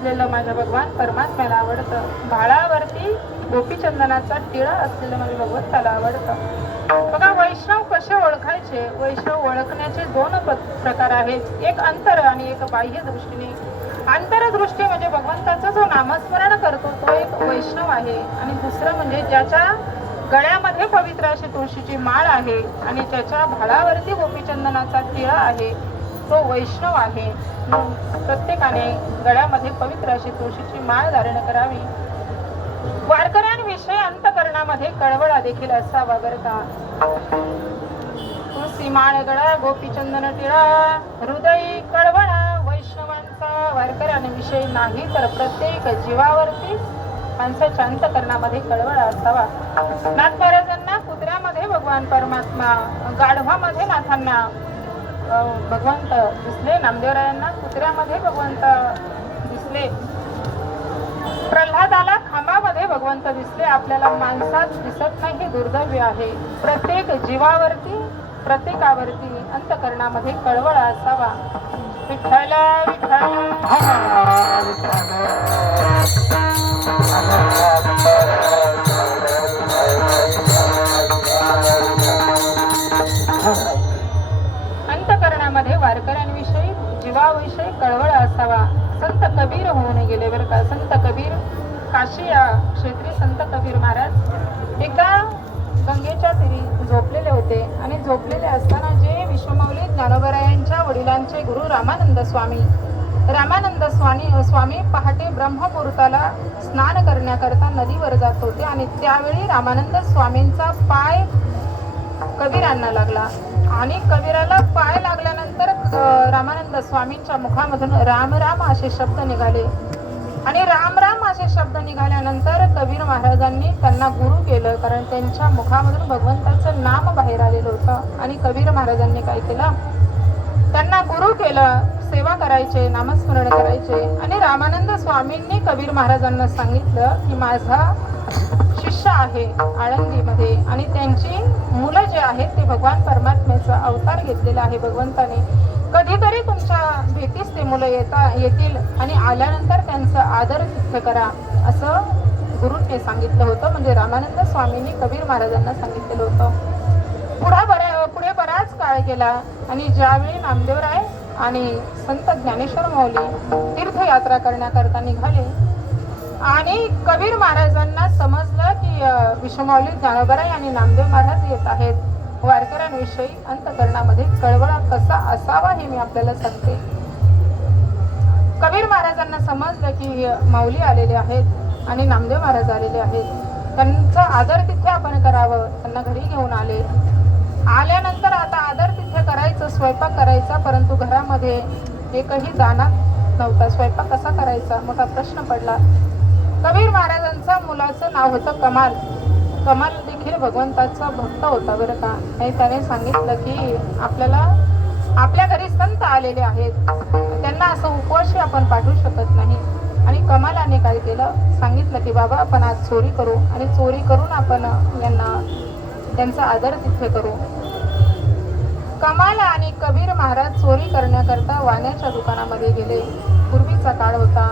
रुजलेलं माझ्या भगवान परमात्म्याला आवडतं. भाळावरती गोपीचंदनाचा टिळा असलेलं माझ्या भगवंताला आवडतं. बघा, वैष्णव कसे ओळखायचे? वैष्णव ओळखण्याचे दोन प्रकार आहेत, एक अंतर आणि एक बाह्य दृष्टीने. अंतरदृष्टी म्हणजे भगवंताचं जो नामस्मरण करतो तो एक वैष्णव आहे, आणि दुसरं म्हणजे ज्याच्या गळ्यामध्ये पवित्र अशी तुळशीची माळ आहे आणि त्याच्या भाळावरती गोपीचंदनाचा टिळा आहे, तो वैष्णव आहे. प्रत्येकाने गळ्यामध्ये पवित्र अशी तुळशीची माळ धारण करावी. वारकऱ्यांविषयी अंतकरणामध्ये कळवळा देखील असावा बरं का. तुळशी माळ गळा गोपीचंदन टिळा हृदयी कळवळा वैष्णवांचा. वारकऱ्यांविषयी नाही तर प्रत्येक जीवावरती माणसाच्या अंतकरणामध्ये कळवळा असावा. नाथ महाराजांना कुत्र्यामध्ये भगवान परमात्मा, गाढवामध्ये नाथांना भगवंत दिसले. नामदेवरायांना कुत्र्यामध्ये भगवंत दिसले. प्रल्हादाला खांबामध्ये भगवंत दिसले. आपल्याला माणसात दिसत नाही, हे दुर्दैव्य आहे. प्रत्येक जीवावरती, प्रत्येकावरती अंतकरणामध्ये कळवळा असावा. विठ्ठल विठ्ठल अंतकरणामध्ये वारकऱ्यांविषयी, जीवाविषयी कळवळा असावा. संत कबीर होऊन गेले बरं का. संत कबीर, काशी या क्षेत्री संत कबीर महाराज एकदा गंगेच्या तीरी झोपलेले होते, आणि झोपलेले असताना जे विश्वमौली ज्ञानोबरायांच्या वडिलांचे गुरु रामानंद स्वामी पहाटे ब्रह्ममुहूर्ताला स्नान करण्याकरता नदीवर जात होते, आणि त्यावेळी रामानंद स्वामींचा पाय कबीरांना लागला. आणि कबीराला पाय लागल्यानंतर रामानंद स्वामींच्या मुखामधून राम राम असे शब्द निघाले. आणि राम राम असे शब्द निघाल्यानंतर कबीर महाराजांनी त्यांना गुरु केलं, कारण त्यांच्या मुखामधून भगवंताचं नाम बाहेर आलेलं होतं. आणि कबीर महाराजांनी काय केलं? त्यांना गुरु केलं, सेवा करायचे, नामस्मरण करायचे. आणि रामानंद स्वामींनी कबीर महाराजांना सांगितलं की माझा शिष्य आहे आळंदीमध्ये, आणि त्यांची मुलं जे आहेत ते भगवान परमात्म्याचा अवतार घेतलेला आहे भगवंताने. कधीतरी तुमच्या भेटीस ते मुलं येतील, आणि आल्यानंतर त्यांचा आदर तिथ्य करा, असं गुरुने सांगितलं होतं. म्हणजे रामानंद स्वामींनी कबीर महाराजांना सांगितलेलं होतं. पुढे बराच काळ गेला, आणि ज्यावेळी नामदेवराय आणि संत ज्ञानेश्वर माऊली तीर्थयात्रा करण्याकरता निघाले, आणि कबीर महाराजांना समजलं की विश्वमौली ज्ञानोबराय आणि नामदेव महाराज येत आहेत. वारकऱ्यांविषयी अंतकरणामध्ये कळवळा कसा असावा हे मी आपल्याला सांगते. कबीर महाराजांना समजलं की माऊली आलेले आहेत आणि नामदेव महाराज आलेले आहेत, त्यांचा आदर तिथे आपण करावं. त्यांना घरी घेऊन आले. आल्यानंतर आता आदर तिथे करायचं, स्वयंपाक करायचा, परंतु घरामध्ये एकही दाणा नव्हता. स्वयंपाक कसा करायचा मोठा प्रश्न पडला. कबीर महाराजांचा मुलाचं नाव होतं कमाल. कमाल देखील भगवंताचा भक्त होता बरं का. आणि त्याने सांगितलं की आपल्या घरी संत आलेले आहेत, त्यांना असं उपवाशी आपण पाठवू शकत नाही. आणि कमालाने काय केलं? सांगितलं की बाबा आपण आज चोरी करू, आणि चोरी करून आपण त्यांचा आदर तिथे करू. कमाल आणि कबीर महाराज चोरी करण्याकरता वाण्याच्या दुकानामध्ये गेले. पूर्वीचा काळ होता.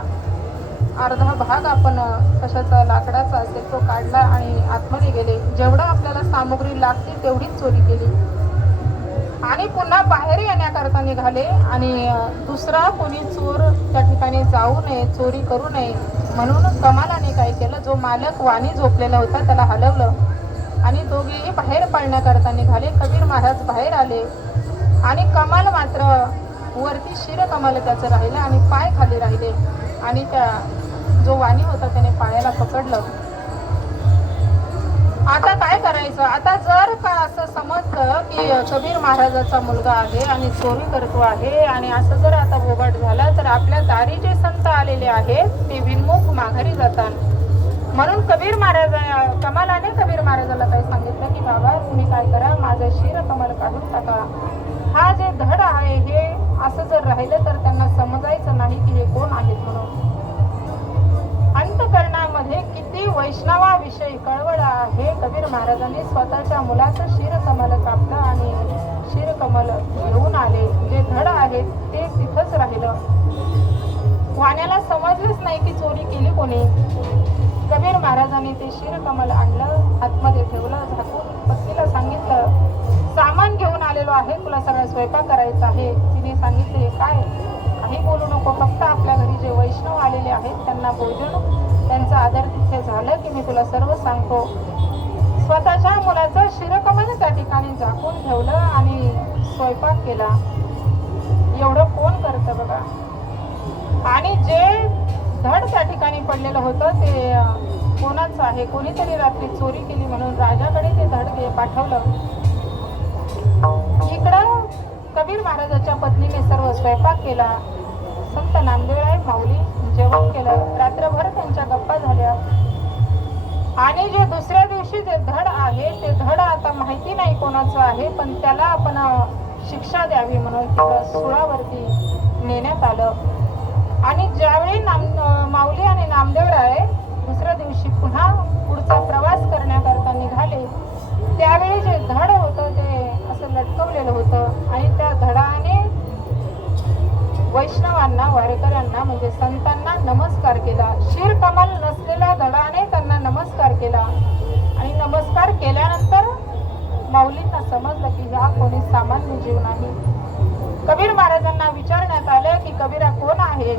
अर्धा भाग आपण कशाचा लाकडाचा असेल तो काढला आणि आतमध्ये गेले. जेवढं आपल्याला सामुग्री लागते तेवढीच चोरी केली, आणि पुन्हा बाहेर येण्याकरता निघाले. आणि दुसरा कोणी चोर त्या ठिकाणी जाऊ नये, चोरी करू नये म्हणून कमालाने काय केलं? जो मालक वाणी झोपलेला होता त्याला हलवलं, आणि दोघेही बाहेर पडण्याकरता निघाले. कबीर महाराज बाहेर आले, आणि कमाल मात्र वरती शिरकमल त्याचं राहिलं आणि पाय खाली राहिले. आणि त्या जो वाणी होता त्याने पायाला पकडलं. आता काय करायचं? आता जर का असं समजलं की कबीर महाराजाचा मुलगा आहे आणि चोरी करतो आहे, आणि असं जर आता बोबाट झाला तर आपल्या दारी जे संत आलेले आहेत ते विनमुख माघारी जातात. म्हणून कमालाने कबीर महाराजाला काय सांगितलं की बाबा तुम्ही काय करा, माझं शिरकमल काढून टाका. हा जे धड आहे हे असं जर राहिलं तर त्यांना समजायचं नाही की हे कोण आहेत म्हणून. अंतकरणामध्ये किती वैष्णवाविषयी कळवळा आहे. कबीर महाराजांनी स्वतःच्या मुलाचं शिरकमल कापलं आणि शिरकमल घेऊन आले. जे धड आहे ते तिथंच राहिलं. वाण्याला समजलंच नाही की चोरी केली कोणी. कबीर महाराजांनी ते शिरकमल आणलं, आतमध्ये ठेवलं, झाकून पत्नीला सांगितलं, सामान घेऊन आलेलो आहे, तुला सगळा स्वयंपाक करायचा आहे. तिने सांगितले, काय? काही बोलू नको, फक्त आपल्या घरी जे वैष्णव आलेले आहेत त्यांना भोजन, त्यांचा आदर तिथे झालं की मी तुला सर्व सांगतो. स्वतःच्या मुलाचं शिरकमल त्या ठिकाणी झाकून ठेवलं आणि स्वयंपाक केला. एवढं कोण करतं बघा. आणि जे धड त्या ठिकाणी पडलेलं होतं ते कोणाचं आहे? कोणीतरी रात्री चोरी केली म्हणून राजाकडे ते धड पाठवलं. इकडं कबीर महाराजाच्या पत्नीने सर्व स्वयंपाक केला. संत नामदेवराय माऊली जेवण केलं. रात्रभर त्यांच्या गप्पा झाल्या. आणि जे दुसऱ्या दिवशी जे धड आहे ते धड आता माहिती नाही कोणाचं आहे, पण त्याला आपण शिक्षा द्यावी म्हणून तिथं सुळावरती नेण्यात आलं. आणि ज्यावेळी माऊली आणि नामदेवराय दुसऱ्या दिवशी पुन्हा पुढचा प्रवास करण्याकरता निघाले, त्यावेळी जे धड होतं ते असं लटकवलेलं होतं. आणि त्या धडाने वैष्णवांना, वारकऱ्यांना म्हणजे संतांना नमस्कार केला. शिरकमल नसलेल्या धडाने त्यांना नमस्कार केला. आणि नमस्कार केल्यानंतर माऊलींना समजलं की हा कोणी सामान्य जीव नाही. कबीर महाराजांना विचारण्यात आलं की कबीरा कोण आहे?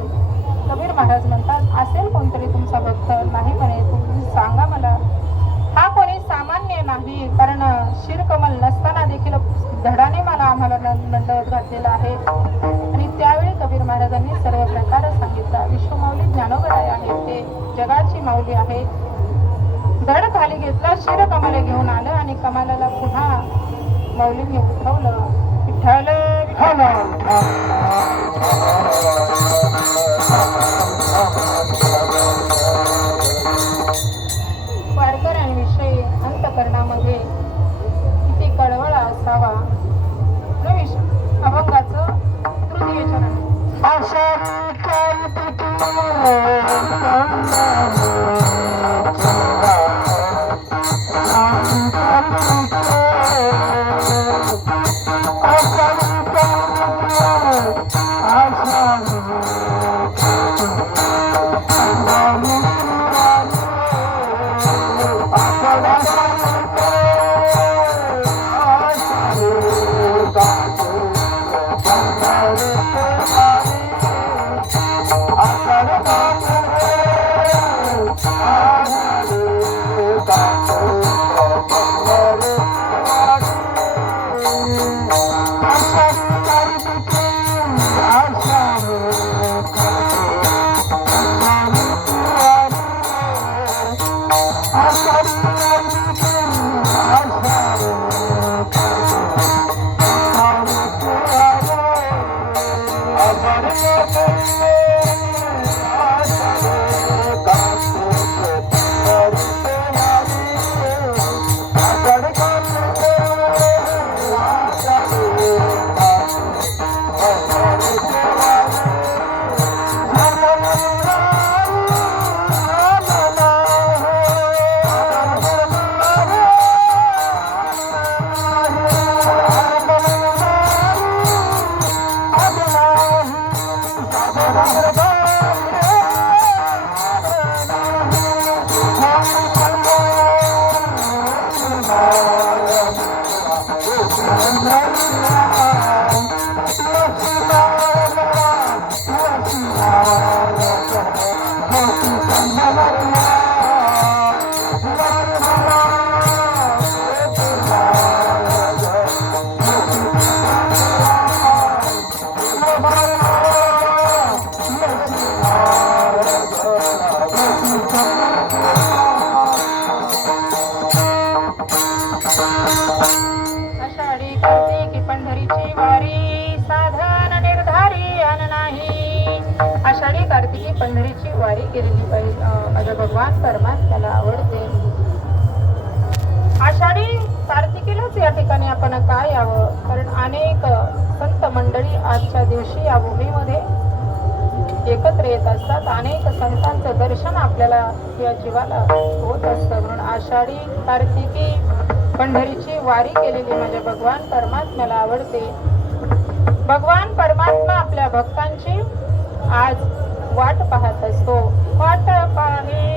कबीर महाराज म्हणतात, असेल कोणतरी तुमचा भक्त. नाही म्हणे, तुम्ही सांगा मला. हा कोणी सामान्य नाही, कारण शिरकमल नसताना देखील धडाने आम्हाला दंडवत घातलेला आहे. आणि त्यावेळी कबीर महाराजांनी सर्व प्रकार सांगितला. विश्वमाऊली ज्ञानोबराय आहे, ते जगाची माऊली आहे. धड खाली घेतला, शिरकमल घेऊन आलं आणि कमालाला पुन्हा माऊलींनी उठवलं. विठ्ठल वारकऱ्यांविषयी अंतकरणामध्ये किती कळवळ असावा. अभंगाचं तृतीय चरण. आषाढी कार्तिकी पंढरीची वारी साधन निर्धारी अन नाही. आषाढी कार्तिकी पंढरीची वारी केलेली माझा भगवान परमात्म्याला आवडते. आषाढी कार्तिकीलाच या ठिकाणी आपण का यावं? कारण अनेक संत मंडळी आजच्या दिवशी या भूमीमध्ये एकत्र येत असतात. अनेक संतांचं दर्शन आपल्याला या जीवाला होत असतं. म्हणून आषाढी कार्तिकी पंढरीची वारी केलेली माझ्या भगवान परमात्म्याला आवडते. भगवान परमात्मा आपल्या भक्तांची आज वाट पाहत असतो. वाट पाहे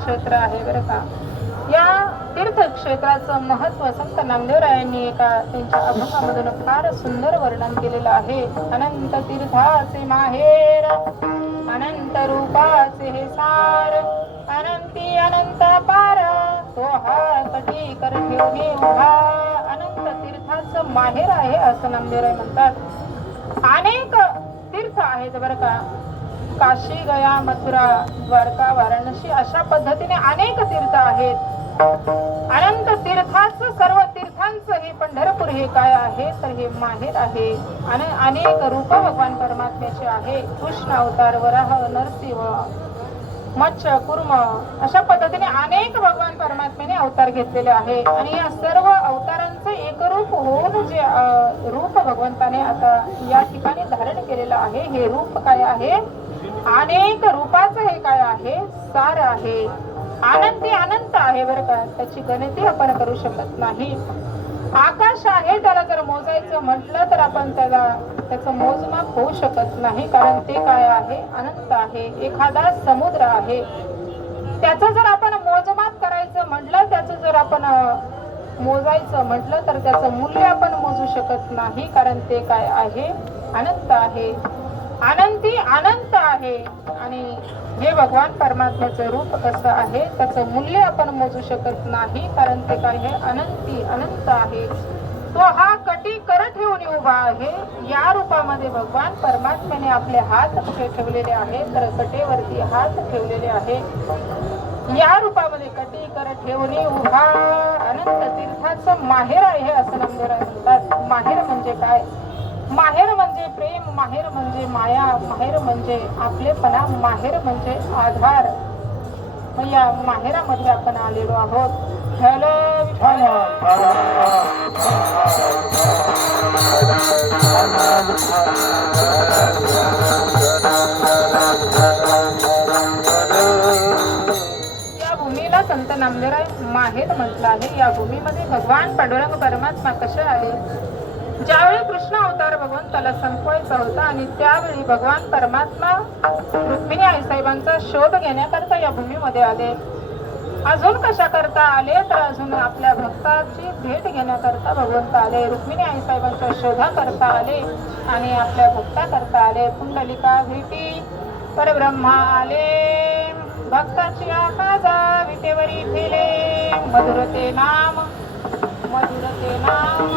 क्षेत्र आहे बरं का. या तीर्थक्षेत्राचं महत्व संत नामदेवरायांनी एका त्यांच्या अभंगामधून फार सुंदर वर्णन केलेलं आहे. अनंत तीर्थाचे माहेर, अनंत रूपाचे हे सार, अनंती अनंत पार, तो हा कटी कर ठेवणे उभा. अनंत तीर्थाचं माहेर आहे असं नामदेवराय म्हणतात. अनेक तीर्थ आहेत बरं का. काशी, गया, मथुरा, द्वारका, वाराणसी अशा पद्धतीने अनेक तीर्थ आहेत. अनंत तीर्थाचं, सर्व तीर्थांचं हे पंढरपूर हे काय आहे तर हे माहेर आहे. आणि अनेक रूप भगवान परमात्म्याचे आहे. कृष्ण अवतार, वराह, नरसिंह, मत्स्य, कुर्म अशा पद्धतीने अनेक भगवान परमात्म्याने अवतार घेतलेले आहे. आणि या सर्व अवतारांचं एकरूप होऊन जे रूप भगवंताने आता या ठिकाणी धारण केलेलं आहे, हे रूप काय आहे? अनेक रूपाचं हे काय आहे? सार आहे. अनंती अनंत आहे बरं का. त्याची गणती आपण करू शकत नाही. आकाश आहे, त्याला जर मोजायचं म्हटलं तर आपण त्याचं मोजमाप होऊ शकत नाही, कारण ते काय आहे? अनंत आहे. एखादा समुद्र आहे, त्याचं जर आपण मोजमाप करायचं म्हटलं, त्याचं जर आपण मोजायचं म्हटलं तर त्याचं मूल्य आपण मोजू शकत नाही, कारण ते काय आहे? अनंत आहे. अनंती अनंत आहे. आणि हे भगवान परमात्म्याचं रूप कसं आहे, त्याचं मूल्य आपण मोजू शकत नाही, कारण ते काय आहे? अनंती अनंत आहे. तो हा कटी कर ठेवून उभा आहे. या रूपामध्ये भगवान परमात्म्याने आपले हात कुठे ठेवलेले आहे तर कटेवरती हात ठेवलेले आहे. या रूपामध्ये कटी कर ठेवून उभा. अनंत तीर्थाचं माहेर आहे असं नामदेवराय म्हणतात. माहेर म्हणजे काय? माहेर म्हणजे प्रेम, माहेर म्हणजे माया, माहेर म्हणजे आपलेपणा, माहेर म्हणजे आधार. या माहेरामध्ये आपण आलेलो आहोत. या भूमीला संत नामदेवराय माहेर म्हटलं आहे. या भूमीमध्ये भगवान पांडुरंग परमात्मा कसे आहे? ज्यावेळी कृष्ण अवतार भगवंताला संपवायचा होता आणि त्यावेळी भगवान परमात्मा रुक्मिणी आईसाहेबांचा शोध घेण्याकरता या भूमीमध्ये आले. अजून कशा करता आले तर अजून आपल्या भक्ताची भेट घेण्याकरता भगवंत आले. रुक्मिणी आईसाहेबांच्या शोधा करता आले आणि आपल्या भक्ता करता आले. पुंडलिका भेटी परब्रह्मा आले. भक्ताची आकाजा विटेवरी ठेले. मधुरते नाम, मधुरते नाम,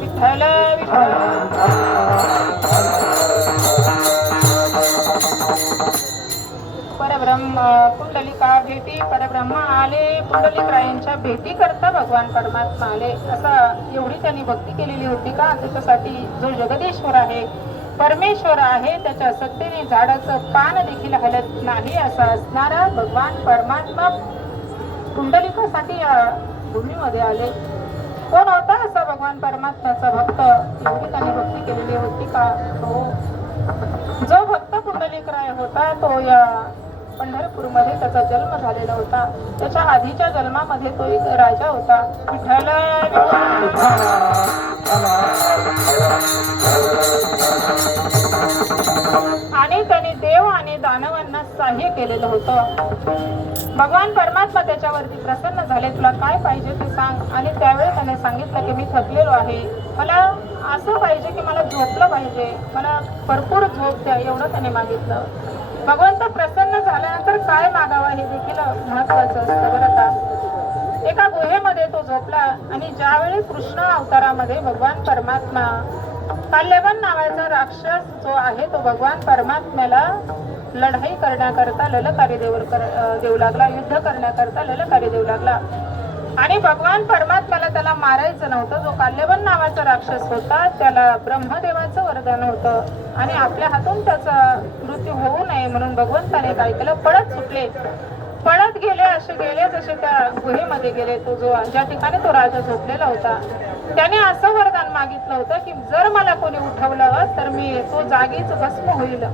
विठ्ठल विठ्ठल. परब्रह्म पुंडलिका भेटी परब्रह्मा आले. पुंडलिकरायांच्या भेटी करता भगवान परमात्मा आले. असा एवढी त्यांनी भक्ती केलेली होती का? त्याच्यासाठी जो जगदीश्वर आहे, परमेश्वर आहे, त्याच्या सत्तेने झाडाचं पान देखील हलत नाही असा असणारा भगवान परमात्मा पुंडलिकासाठी या भूमीमध्ये आले. कोण होता असा भगवान परमात्म्याचा भक्त? एवढी त्यांनी भक्ती केलेली होती का? तो जो भक्त पुंडलिकराय होता तो या पंढरपूरमध्ये त्याचा जन्म झालेला होता. त्याच्या आधीच्या जन्मामध्ये तो एक राजा होता. विठ्ठल आणि त्याने देव आणि दानवांना सहाय्य केलेलं होतं. भगवान परमात्मा त्याच्यावरती प्रसन्न झाले. तुला काय पाहिजे ते सांग. आणि त्यावेळी त्याने सांगितलं की मी थकलेलो आहे, मला असं पाहिजे की मला झोपलं पाहिजे, मला भरपूर झोप द्या, एवढं त्याने मागितलं. भगवंत प्रसन्न झाल्यानंतर काय मागावं हे देखील महत्वाचं असतं बरं का. एका गुहेमध्ये तो झोपला आणि ज्यावेळी कृष्ण अवतारामध्ये भगवान परमात्मा काल्यवन नावाचा राक्षस जो आहे तो भगवान परमात्म्याला लढाई करण्याकरता ललकारी देऊ लागला, युद्ध करण्याकरता ललकारी देऊ लागला. आणि भगवान परमात्म्याला त्याला मारायचं नव्हतं. जो काल्यवन नावाचा राक्षस होता त्याला ब्रह्मदेवाचं वरदान होतं आणि आपल्या हातून त्याचा मृत्यू होऊ नये म्हणून भगवंताने काय केलं, पळत सुटले. पळत गेले, असे गेले जसे त्या गुहेमध्ये गेले. तो जो ज्या ठिकाणी तो राजा झोपलेला होता त्याने असं वरदान मागितलं होतं की जर मला कोणी उठवलं तर मी तो जागीच भस्म होईल,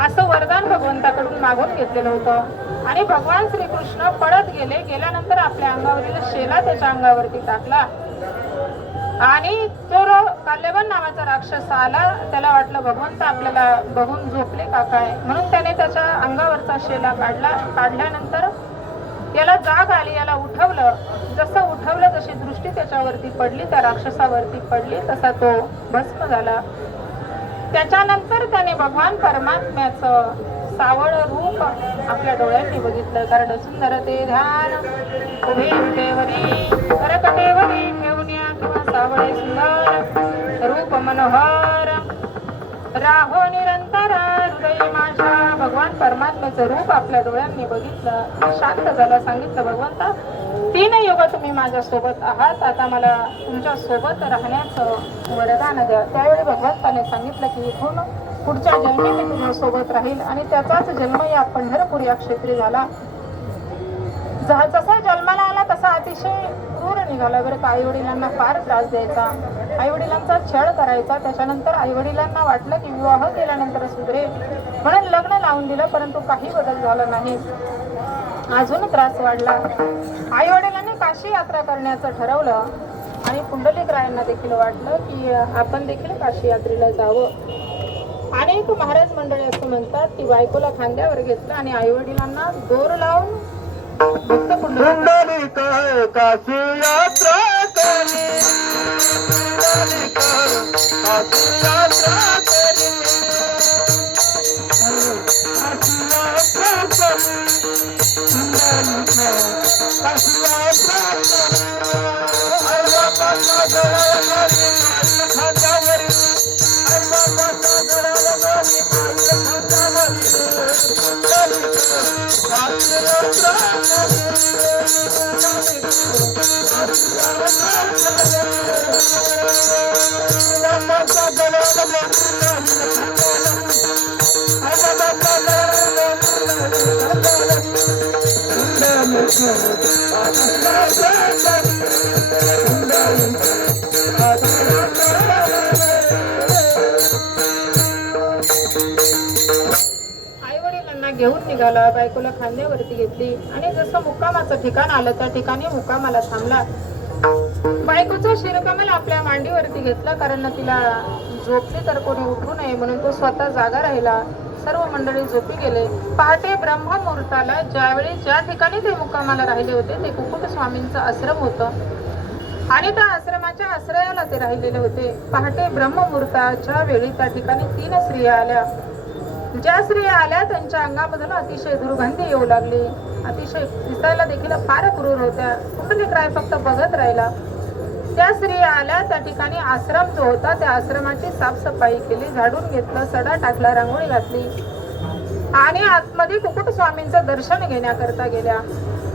असं वरदान भगवंताकडून मागून घेतलेलं होतं. आणि भगवान श्रीकृष्ण पळत गेले. गेल्यानंतर आपल्या अंगावरील शेला त्याच्या अंगावरती टाकला आणि तो काल्यवन नावाचा राक्षस आला. त्याला वाटलं भगवंत आपल्याला बघून झोपले का काय, म्हणून त्याने त्याच्या अंगावरचा शेला काढल्यानंतर याला जाग आली, याला उठवलं. जसं उठवलं तशी दृष्टी त्याच्यावरती पडली, त्या राक्षसावरती पडली, तसा तो भस्म झाला. त्याच्यानंतर त्याने भगवान परमात्म्याचं सावळ रूप आपल्या डोळ्यांनी बघितलं. कारण सुंदर ते ध्यान उभे उठेवरी करकटेवरी ठेवण्या किंवा सावळे सुंदर रूप मनोहर राहो निरंतर हृदय माझ्या. भगवान परमात्म्याचं रूप आपल्या डोळ्यांनी बघितलं, शांत झाला. सांगितलं भगवंता 3 युग तुम्ही माझ्या सोबत आहात, आता मला तुमच्या सोबत राहण्याचं वरदान द्या. त्यावेळी भगवंताने सांगितलं की इथून पुढच्या जन्मी मी तुझ्या सोबत राहील. आणि त्याचाच जन्म या पंढरपूर या क्षेत्री झाला. जसा जन्माला आला तसा अतिशय क्रूर निघाला बरं का. आई वडिलांना फार त्रास द्यायचा, आई वडिलांचा छळ करायचा. त्याच्यानंतर आई वडिलांना वाटलं की विवाह केल्यानंतर सुधरेल म्हणून लग्न लावून दिलं, परंतु काही बदल झाला नाही, अजून त्रास वाढला. आई वडिलांनी काशी यात्रा करण्याचं ठरवलं आणि पुंडलिकरायांना देखील वाटलं की आपण देखील काशी यात्रेला जावं. अनेक महाराज मंडळी असं म्हणतात की बायकोला खांद्यावर घेतलं आणि आई वडिलांना दोर लावून भक्त पुंडलिक काशी यात्रा करी, पुंडलिक काशी यात्रा करी, काशी यात्रा करी, पुंडलिक काशी यात्रा करी. आई बापाचा गळा घाली खांद्यावरी, आई बापाचा गळा घाली खांद्यावरी, पुंडलिक काशी यात्रा घेऊन निघाला. बायकोला खांद्यावरती घेतली आणि जसं मुक्कामाचं ठिकाण आलं त्या ठिकाणी मुक्कामाला थांबला. बायकोचं शिरकमल आपल्या मांडीवरती घेतलं, कारण तिला झोपली तर कोणी उठू नये म्हणून तो स्वतः जागा राहिला. सर्व मंडळी झोपी गेले. पहाटे ब्रह्ममुहूर्ताला ज्यावेळी ज्या ठिकाणी ते मुक्कामाला राहिले होते ते कुकुट स्वामींचं आश्रम होतं आणि त्या आश्रमाच्या आश्रयाला ते राहिलेले होते. पहाटे ब्रह्ममुहूर्ताच्या वेळी त्या ठिकाणी 3 स्त्रिया आल्या. ज्या स्त्रिया आल्या त्यांच्या अंगामधून अतिशय दुर्गंधी येऊ लागली, अतिशय दिसायला देखील फार क्रूर होत्या. पुंडलिकराय फक्त बघत राहिला. त्या स्त्रिया आल्या, त्या ठिकाणी आश्रम जो होता त्या आश्रमाची साफसफाई केली, झाडून घेतलं, सडा टाकला, रांगोळी घातली आणि आतमध्ये कुकुट स्वामींचं दर्शन घेण्याकरता गेल्या.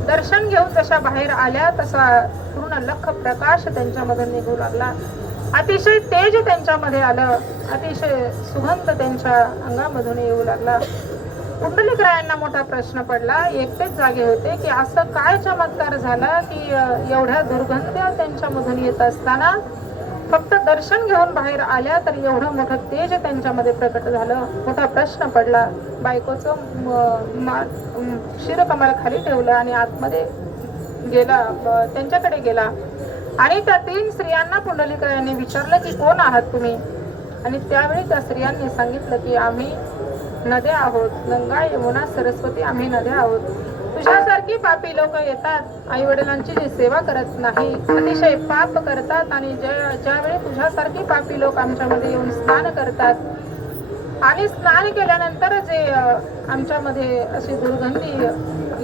दर्शन घेऊन जशा बाहेर आल्या तसा पूर्ण लख प्रकाश त्यांच्यामध्ये निघू लागला. अतिशय तेज त्यांच्यामध्ये आलं, अतिशय सुगंध त्यांच्या अंगामधून येऊ लागला. पुंडलिकरायांना मोठा प्रश्न पडला. एकटेच जागे होते की असं काय चमत्कार झाला की एवढ्या दुर्गंध त्यांच्यामधून येत असताना फक्त दर्शन घेऊन बाहेर आल्या तर एवढं मोठं तेज त्यांच्यामध्ये प्रकट झालं. मोठा प्रश्न पडला. बायकोचं शिरकमळ खाली ठेवलं आणि आतमध्ये गेला, त्यांच्याकडे गेला आणि त्या 3 स्त्रियांना पुंडलिकायांनी विचारलं की कोण आहात तुम्ही? आणि त्यावेळी त्या स्त्रियांनी सांगितलं की आम्ही नद्या आहोत, गंगा यमुना सरस्वती, आम्ही नद्या आहोत. तुझ्यासारखी पापी लोक येतात, आई वडिलांची जी सेवा करत नाही, अतिशय पाप करतात आणि ज्यावेळी तुझ्यासारखी पापी लोक आमच्यामध्ये येऊन स्नान करतात आणि स्नान केल्यानंतर जे आमच्यामध्ये अशी दुर्गंधी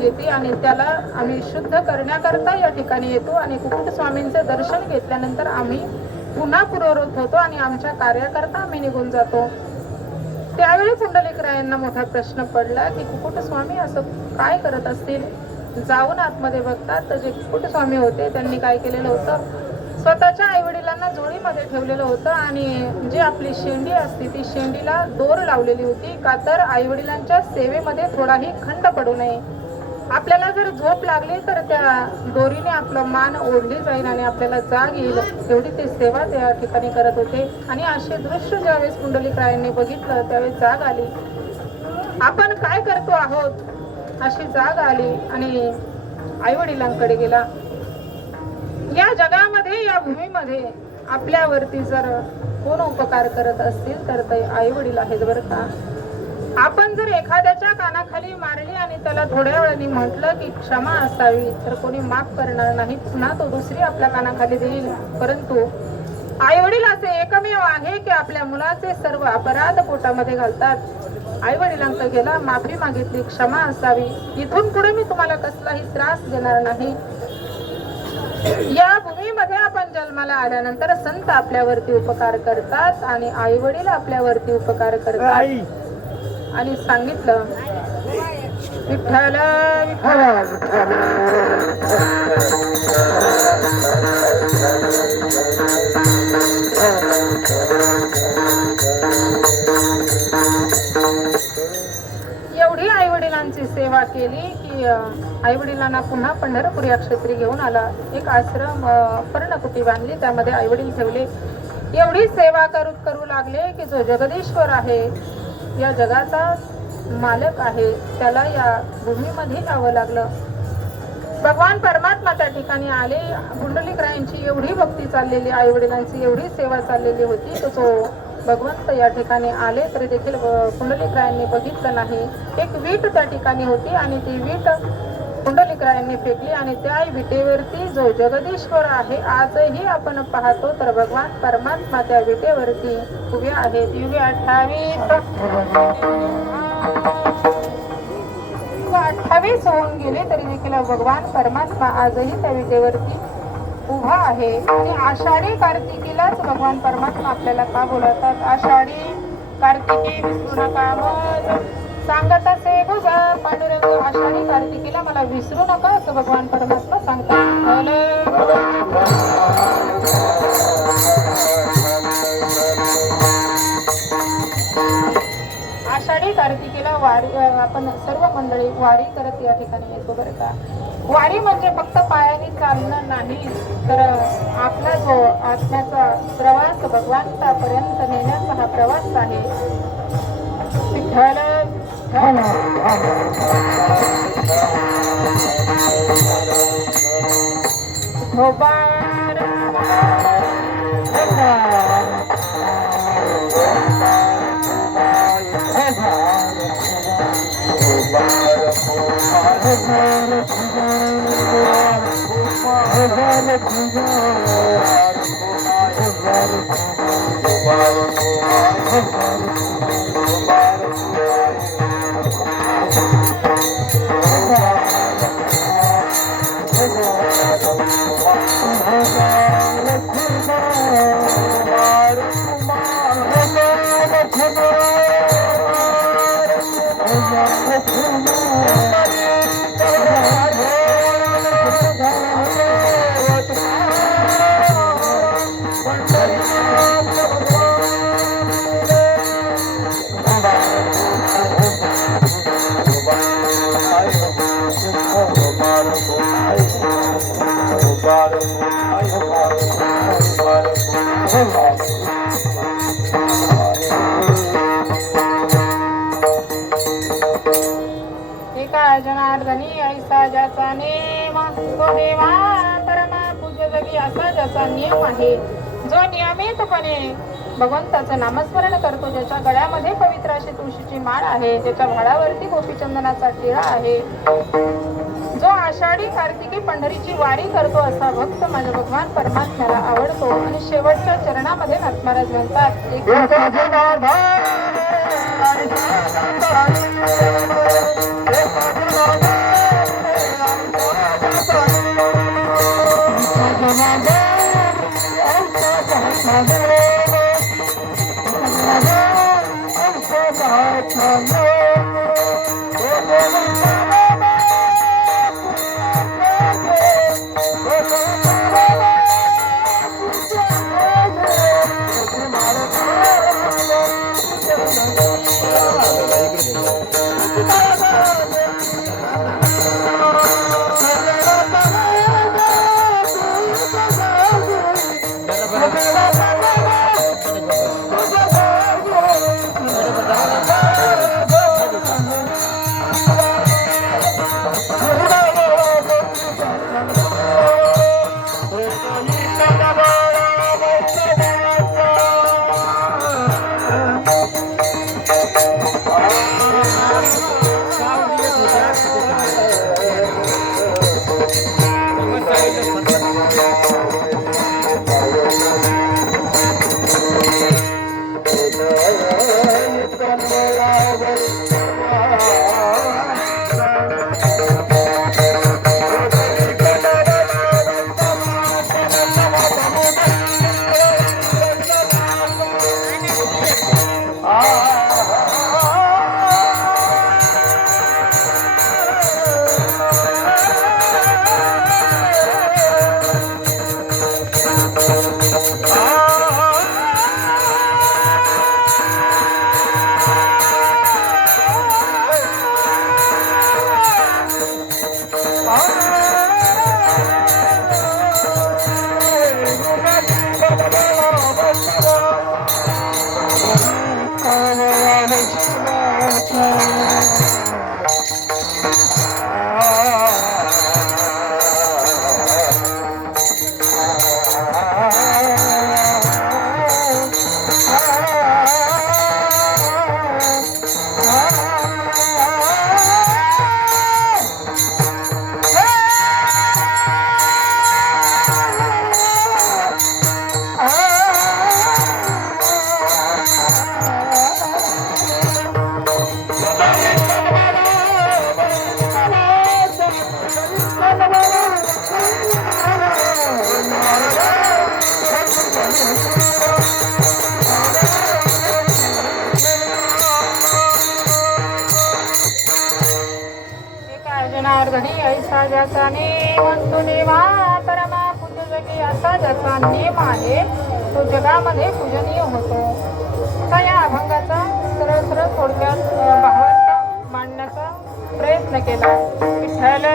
येते आणि त्याला आम्ही शुद्ध करण्याकरता या ठिकाणी येतो आणि कुकुट स्वामींचे दर्शन घेतल्यानंतर आम्ही पुन्हा पूर्ववत होतो आणि आमच्या कार्याकरता आम्ही निघून जातो. त्यावेळी पुंडलिकरायांना मोठा प्रश्न पडला की कुकुट स्वामी असं काय करत असतील. जाऊन आतमध्ये बघतात तर जे कुकुट स्वामी होते त्यांनी काय केलेलं होतं, स्वतःच्या आई वडिलांना जोडीमध्ये ठेवलेलं होतं आणि जी आपली शेंडी असते ती शेंडीला दोर लावलेली होती, का तर आई वडिलांच्या सेवेमध्ये थोडाही खंड पडू नये. आपल्याला जर झोप लागली तर त्या दोरीने आपलं मान ओढली जाईल आणि आपल्याला जाग येईल, एवढी ती सेवा त्या ठिकाणी करत होते. आणि असे दृश्य ज्यावेळेस पुंडलिकरायांनी बघितलं त्यावेळेस जाग आली, आपण काय करतो आहोत अशी जाग आली आणि आई वडिलांकडे गेला. या जगामध्ये, या भूमीमध्ये आपल्यावरती जर कोण उपकार करत असतील तर ते आई वडील आहेत बरं का. आपण जर एखाद्याच्या कानाखाली मारली आणि त्याला थोड्या वेळाने म्हटलं की क्षमा असावी तर कोणी माफ करणार नाही, पुन्हा तो दुसरी आपल्या कानाखाली देईल. परंतु आई वडील असे एकमेव आहे की आपल्या मुलाचे सर्व अपराध पोटामध्ये घालतात. आई वडिलांकडे गेला, माफी मागितली, क्षमा असावी, इथून पुढे मी तुम्हाला कसलाही त्रास देणार नाही. या भूमीमध्ये आपण जन्माला आल्यानंतर संत आपल्यावरती उपकार करतात आणि आई वडील आपल्यावरती उपकार करतात. आणि सांगितलं विठ्ठल विठ्ठल एवढी आई वडिलांची सेवा केली की आई वडिलांना पुन्हा पंढरपूर या क्षेत्री घेऊन आला. एक आश्रम पर्णकुटी बांधली, त्यामध्ये आई वडील ठेवले. एवढी सेवा करू लागले की जो जगदीश्वर आहे, या जगाचा मालक आहे, त्याला या भूमीमध्ये यावं लागलं. भगवान परमात्मा त्या ठिकाणी आले. पुंडलिकरायांची एवढी भक्ती चाललेली, आई वडिलांची एवढी सेवा चाललेली होती, तो भगवंत या ठिकाणी आले तरी देखील पुंडलिकरायांनी बघितलं नाही. एक वीट त्या ठिकाणी होती आणि ती वीट पुंडलिकरायांनी फेकली आणि त्या विटेवरती जो जगदीश्वर आहे, आजही आपण पाहतो तर भगवान परमात्मा त्या विटेवरती उभे आहेत. युगे 28 होऊन गेले तरी देखील भगवान परमात्मा आजही त्या विटेवरती उभा आहे. आणि आषाढी कार्तिकीलाच भगवान परमात्मा आपल्याला का बोलवतात, आषाढी कार्तिकी विसरू नका मज सांगत असे गोगा पांडुरंग. आषाढी कार्तिकीला मला विसरू नका असं भगवान परमात्मा सांगतात. आषाढी कार्तिकीला वारी, आपण सर्व मंडळी वारी करत या ठिकाणी येतो बरं का. वारी म्हणजे फक्त पायाने चालणं नाही, तर आपला जो आत्म्याचा प्रवास भगवंतापर्यंत नेण्याचा हा प्रवास आहे. विठ्ठल जनार्दनी ऐसा ज्याचा नेम तो देवा परमा पूज्य जगी असा ज्याचा नियम आहे, जो नियमितपणे भगवंताचं नामस्मरण करतो, ज्याच्या गळ्यामध्ये पवित्र अशी तुळशीची माळ आहे, ज्याच्या भाडावरती गोपीचंदनाचा टिळा आहे, जो आषाढी कार्तिकी पंढरीची वारी करतो असा भक्त माझ्या भगवान परमात्म्याला आवडतो. आणि शेवटच्या चरणामध्ये नाथ महाराज म्हणतात एक जनार्दनी ऐसा ज्याचा नेम तो देवा परमा पूज्य जगी असा ज्याचा नेम आहे, तो जगामध्ये पूजनीय होतो. तर या अभंगाचा सरळ सरळ थोडक्यात भावार्थ मांडण्याचा प्रयत्न केला. विठ्ठल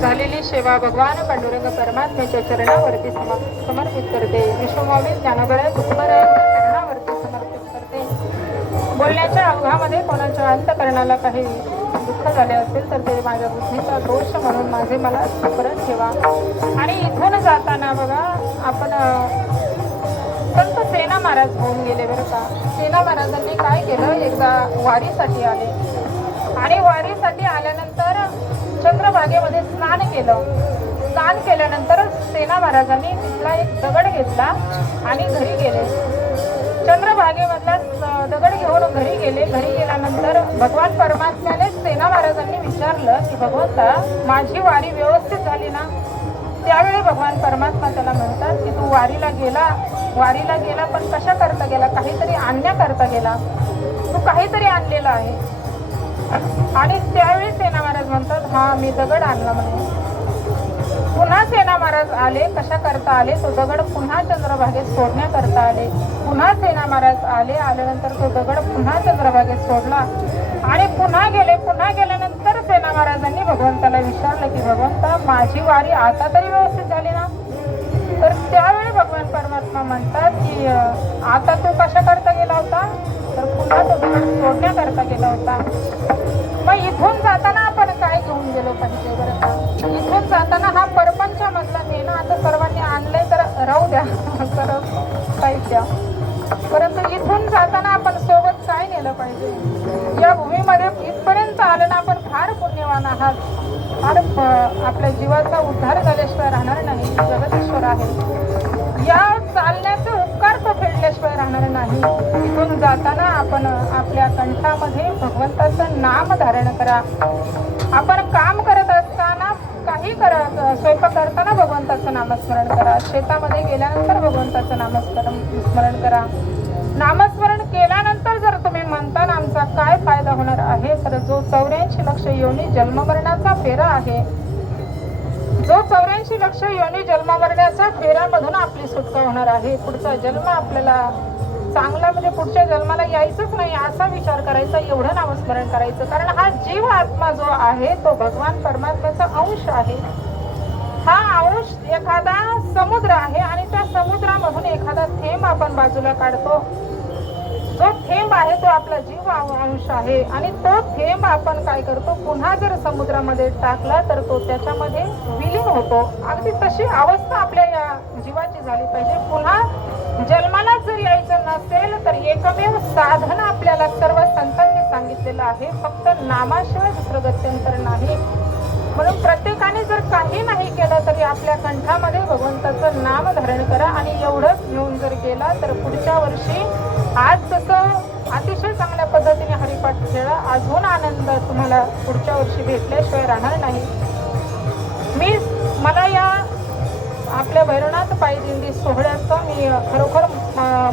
झालेली सेवा भगवान पांडुरंग परमात्म्याच्या चरणावरती समर्पित करते. विश्वमावी ज्ञानगळ्या चरणावरती समर्पित करते. बोलण्याच्या अवघामध्ये कोणाच्या अंतकरणाला काही दुःख झाले असेल तर ते माझ्या बुद्धीचा दोष म्हणून माझे मला परत ठेवा. आणि इथून जाताना बघा आपण संत सेना महाराज होऊन गेले बरं का. सेना महाराजांनी काय केलं, एकदा वारीसाठी आले आणि वारीसाठी आल्यानंतर चंद्रभागेमध्ये स्नान केलं. स्नान केल्यानंतर सेना महाराजांनी तिथला एक दगड घेतला आणि घरी गेले. चंद्रभागेमधला दगड घेऊन घरी गेले. घरी गेल्यानंतर भगवान परमात्म्याने सेना महाराजांनी विचारलं की भगवंता माझी वारी व्यवस्थित झाली ना. त्यावेळी भगवान परमात्मा त्याला म्हणतात की तू वारीला गेला पण कशा करता गेला, काहीतरी आणण्याकरता गेला, तू काहीतरी आणलेला आहे. आणि त्यावेळी सेना महाराज म्हणतात हा मी दगड आणला म्हणे. पुन्हा सेना महाराज आले. कशा करता आले? तो दगड पुन्हा चंद्रभागेत सोडण्याकरता आले. पुन्हा सेना महाराज आले. आल्यानंतर तो दगड पुन्हा चंद्रभागेत सोडला आणि पुन्हा गेले. पुन्हा गेल्यानंतर सेना महाराजांनी भगवंताला विचारलं की भगवंता, माझी वारी आता तरी व्यवस्थित झाली ना? तर त्यावेळी भगवान परमात्मा म्हणतात की आता तू कशा करता गेला होता? तर पुन्हा तो दगड सोडण्याकरता गेला होता. मग इथून जाताना आपण काय घेऊन गेलो पाहिजे बरं का? इथून जाताना हा परपंचामधला नेणं आता सर्वांनी आणलंय तर राहू द्या, तर साहित्य. परंतु इथून जाताना आपण सोबत काय नेलं पाहिजे? या भूमीमध्ये इथपर्यंत आलं ना आपण फार पुण्यवान आहात. फार आपल्या जीवाचा उद्धार झाल्याशिवाय राहणार नाही. जगदीश्वर आहे. या चालण्याचे उपकार तो फेडल्याशिवाय राहणार नाही. इथून जाताना आपण आपल्या कंठामध्ये भगवंताचं नाम धारण करा. आपण काम करत असताना काही स्वयंपाक करताना भगवंताचं नामस्मरण करा. शेतामध्ये गेल्यानंतर भगवंताचं नामस्मरण करा. नामस्मरण केल्यानंतर जर तुम्ही म्हणता ना आमचा काय फायदा होणार आहे, तर जो 84 लक्ष योनी जन्ममरणाचा फेरा आहे, जो 84 लक्ष योनी जन्ममरणाच्या फेऱ्यामधून आपली सुटका होणार आहे. पुढचा जन्म आपल्याला चांगला म्हणजे पुढच्या जन्माला यायचंच नाही असा विचार करायचा, एवढं नामस्मरण करायचं. कारण हा जीव आत्मा जो आहे तो भगवान परमात्म्याचा अंश आहे. हा अंश एखादा समुद्र आहे आणि त्या समुद्रामधून एखादा थेंब आपण बाजूला काढतो. जो थेंब आहे तो आपला जीव अंश आहे आणि तो थेंब आपण काय करतो, पुन्हा जर समुद्रामध्ये टाकला तर तो त्याच्यामध्ये विलीन होतो. अगदी तशी अवस्था आपल्या या जीवाची झाली पाहिजे. पुन्हा जन्माला जर यायचं नसेल तर एकमेव साधन आपल्याला सर्व संतांनी सांगितलेलं आहे, फक्त नामाशिवाय दुसरं गत्यंतर नाही. म्हणून प्रत्येकाने जर काही नाही केलं तरी आपल्या कंठामध्ये भगवंताचं नाम धारण करा आणि एवढंच घेऊन जर गेला तर पुढच्या वर्षी आज तसं अतिशय चांगल्या पद्धतीने हरिपाठ खेळा. अजून आनंद तुम्हाला पुढच्या वर्षी भेटल्याशिवाय राहणार नाही. मला या आपल्या भैरवनाथ पायदिंडी सोहळ्याचं मी खरोखर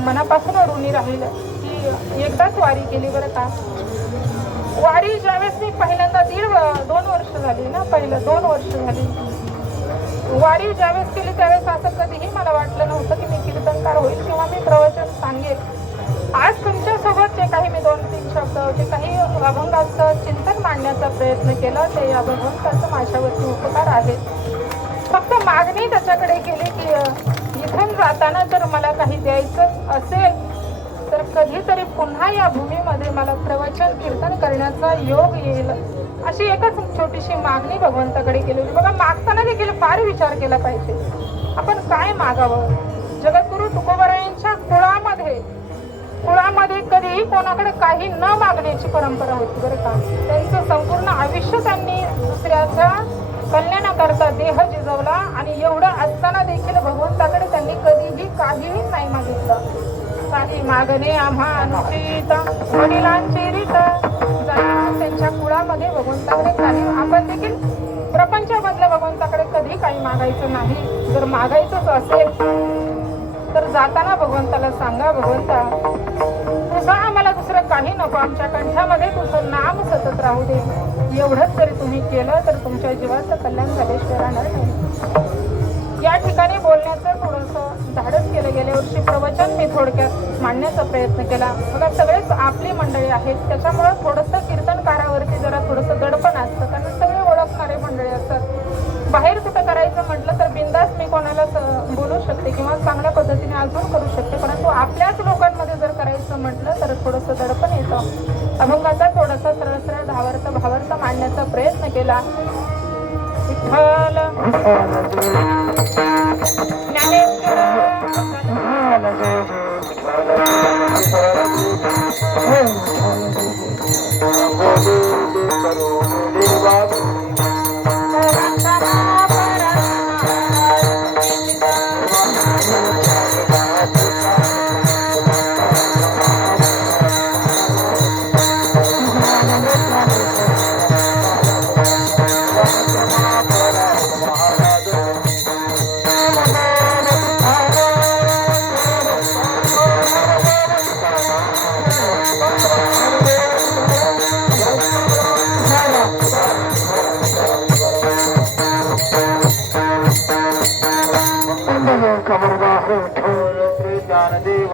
मनापासून ऋणी राहील की एकदाच वारी केली बरं का. वारी ज्यावेळेस मी पहिल्यांदा 2 वर्ष झाली ना, पहिलं 2 वर्ष झाली वारी ज्यावेळेस केली त्यावेळेस असं कधीही मला वाटलं नव्हतं की मी कीर्तनकार होईल किंवा मी प्रवचन सांगेल. आज तुमच्यासोबत जे काही मी 2-3 शब्द जे काही अभंगाचं चिंतन मांडण्याचा प्रयत्न केला ते या भगवंताचं माझ्यावरती उपकार आहेत. फक्त मागणी त्याच्याकडे केली की इथून जाताना जर मला काही द्यायचं असेल तर कधीतरी पुन्हा या भूमीमध्ये मला प्रवचन कीर्तन करण्याचा योग येईल, अशी एकच छोटीशी मागणी भगवंताकडे केली होती. बघा, मागताना देखील फार विचार केला पाहिजे आपण काय मागावं. जगद्गुरु तुकोबारायांच्या कुळामध्ये कधीही कोणाकडे काही न मागण्याची परंपरा होती बरं का. त्यांचं संपूर्ण आयुष्य त्यांनी दुसऱ्याच्या कल्याणाकरता देह जिजवला आणि एवढं असताना देखील भगवंताकडे त्यांनी कधीही काहीही नाही मागितलं. काही मागणे आम्हा अनुचित वडिलांची रीत त्यांच्या कुळामध्ये भगवंताकडे काही, आपण देखील प्रपंचामधल्या भगवंताकडे कधी काही मागायचं नाही. जर मागायचंच असेल तर जाताना भगवंताला सांगा, भगवंता तुझं आम्हाला दुसरं काही नको, आमच्या कंठामध्ये तुझं नाम सतत राहू दे. एवढंच जरी तुम्ही केलं तर तुमच्या जीवाचं कल्याण झाल्याशिवाय राहणार नाही. या ठिकाणी बोलण्याचं थोडंसं धाडस केलं. गेल्या वर्षी प्रवचन मी थोडक्यात मांडण्याचा प्रयत्न केला. बघा, सगळेच आपली मंडळी आहेत त्याच्यामुळं थोडंसं कीर्तनकारावरती जरा थोडंसं दडपण असतं, कारण सगळे ओळखणारे मंडळी असतात. बाहेर कुठं करायचं म्हटलं तर बिंदास मी कोणाला बोलू शकते किंवा चांगल्या पद्धतीने अजून करू शकते, परंतु आपल्याच लोकांमध्ये जर करायचं म्हटलं तर थोडंसं दडपण येतं. अभंगाचा थोडासा सरळ सरळ भावार्थ मांडण्याचा प्रयत्न केला. विठ्ठल विठ्ठल श्री ज्ञानदेव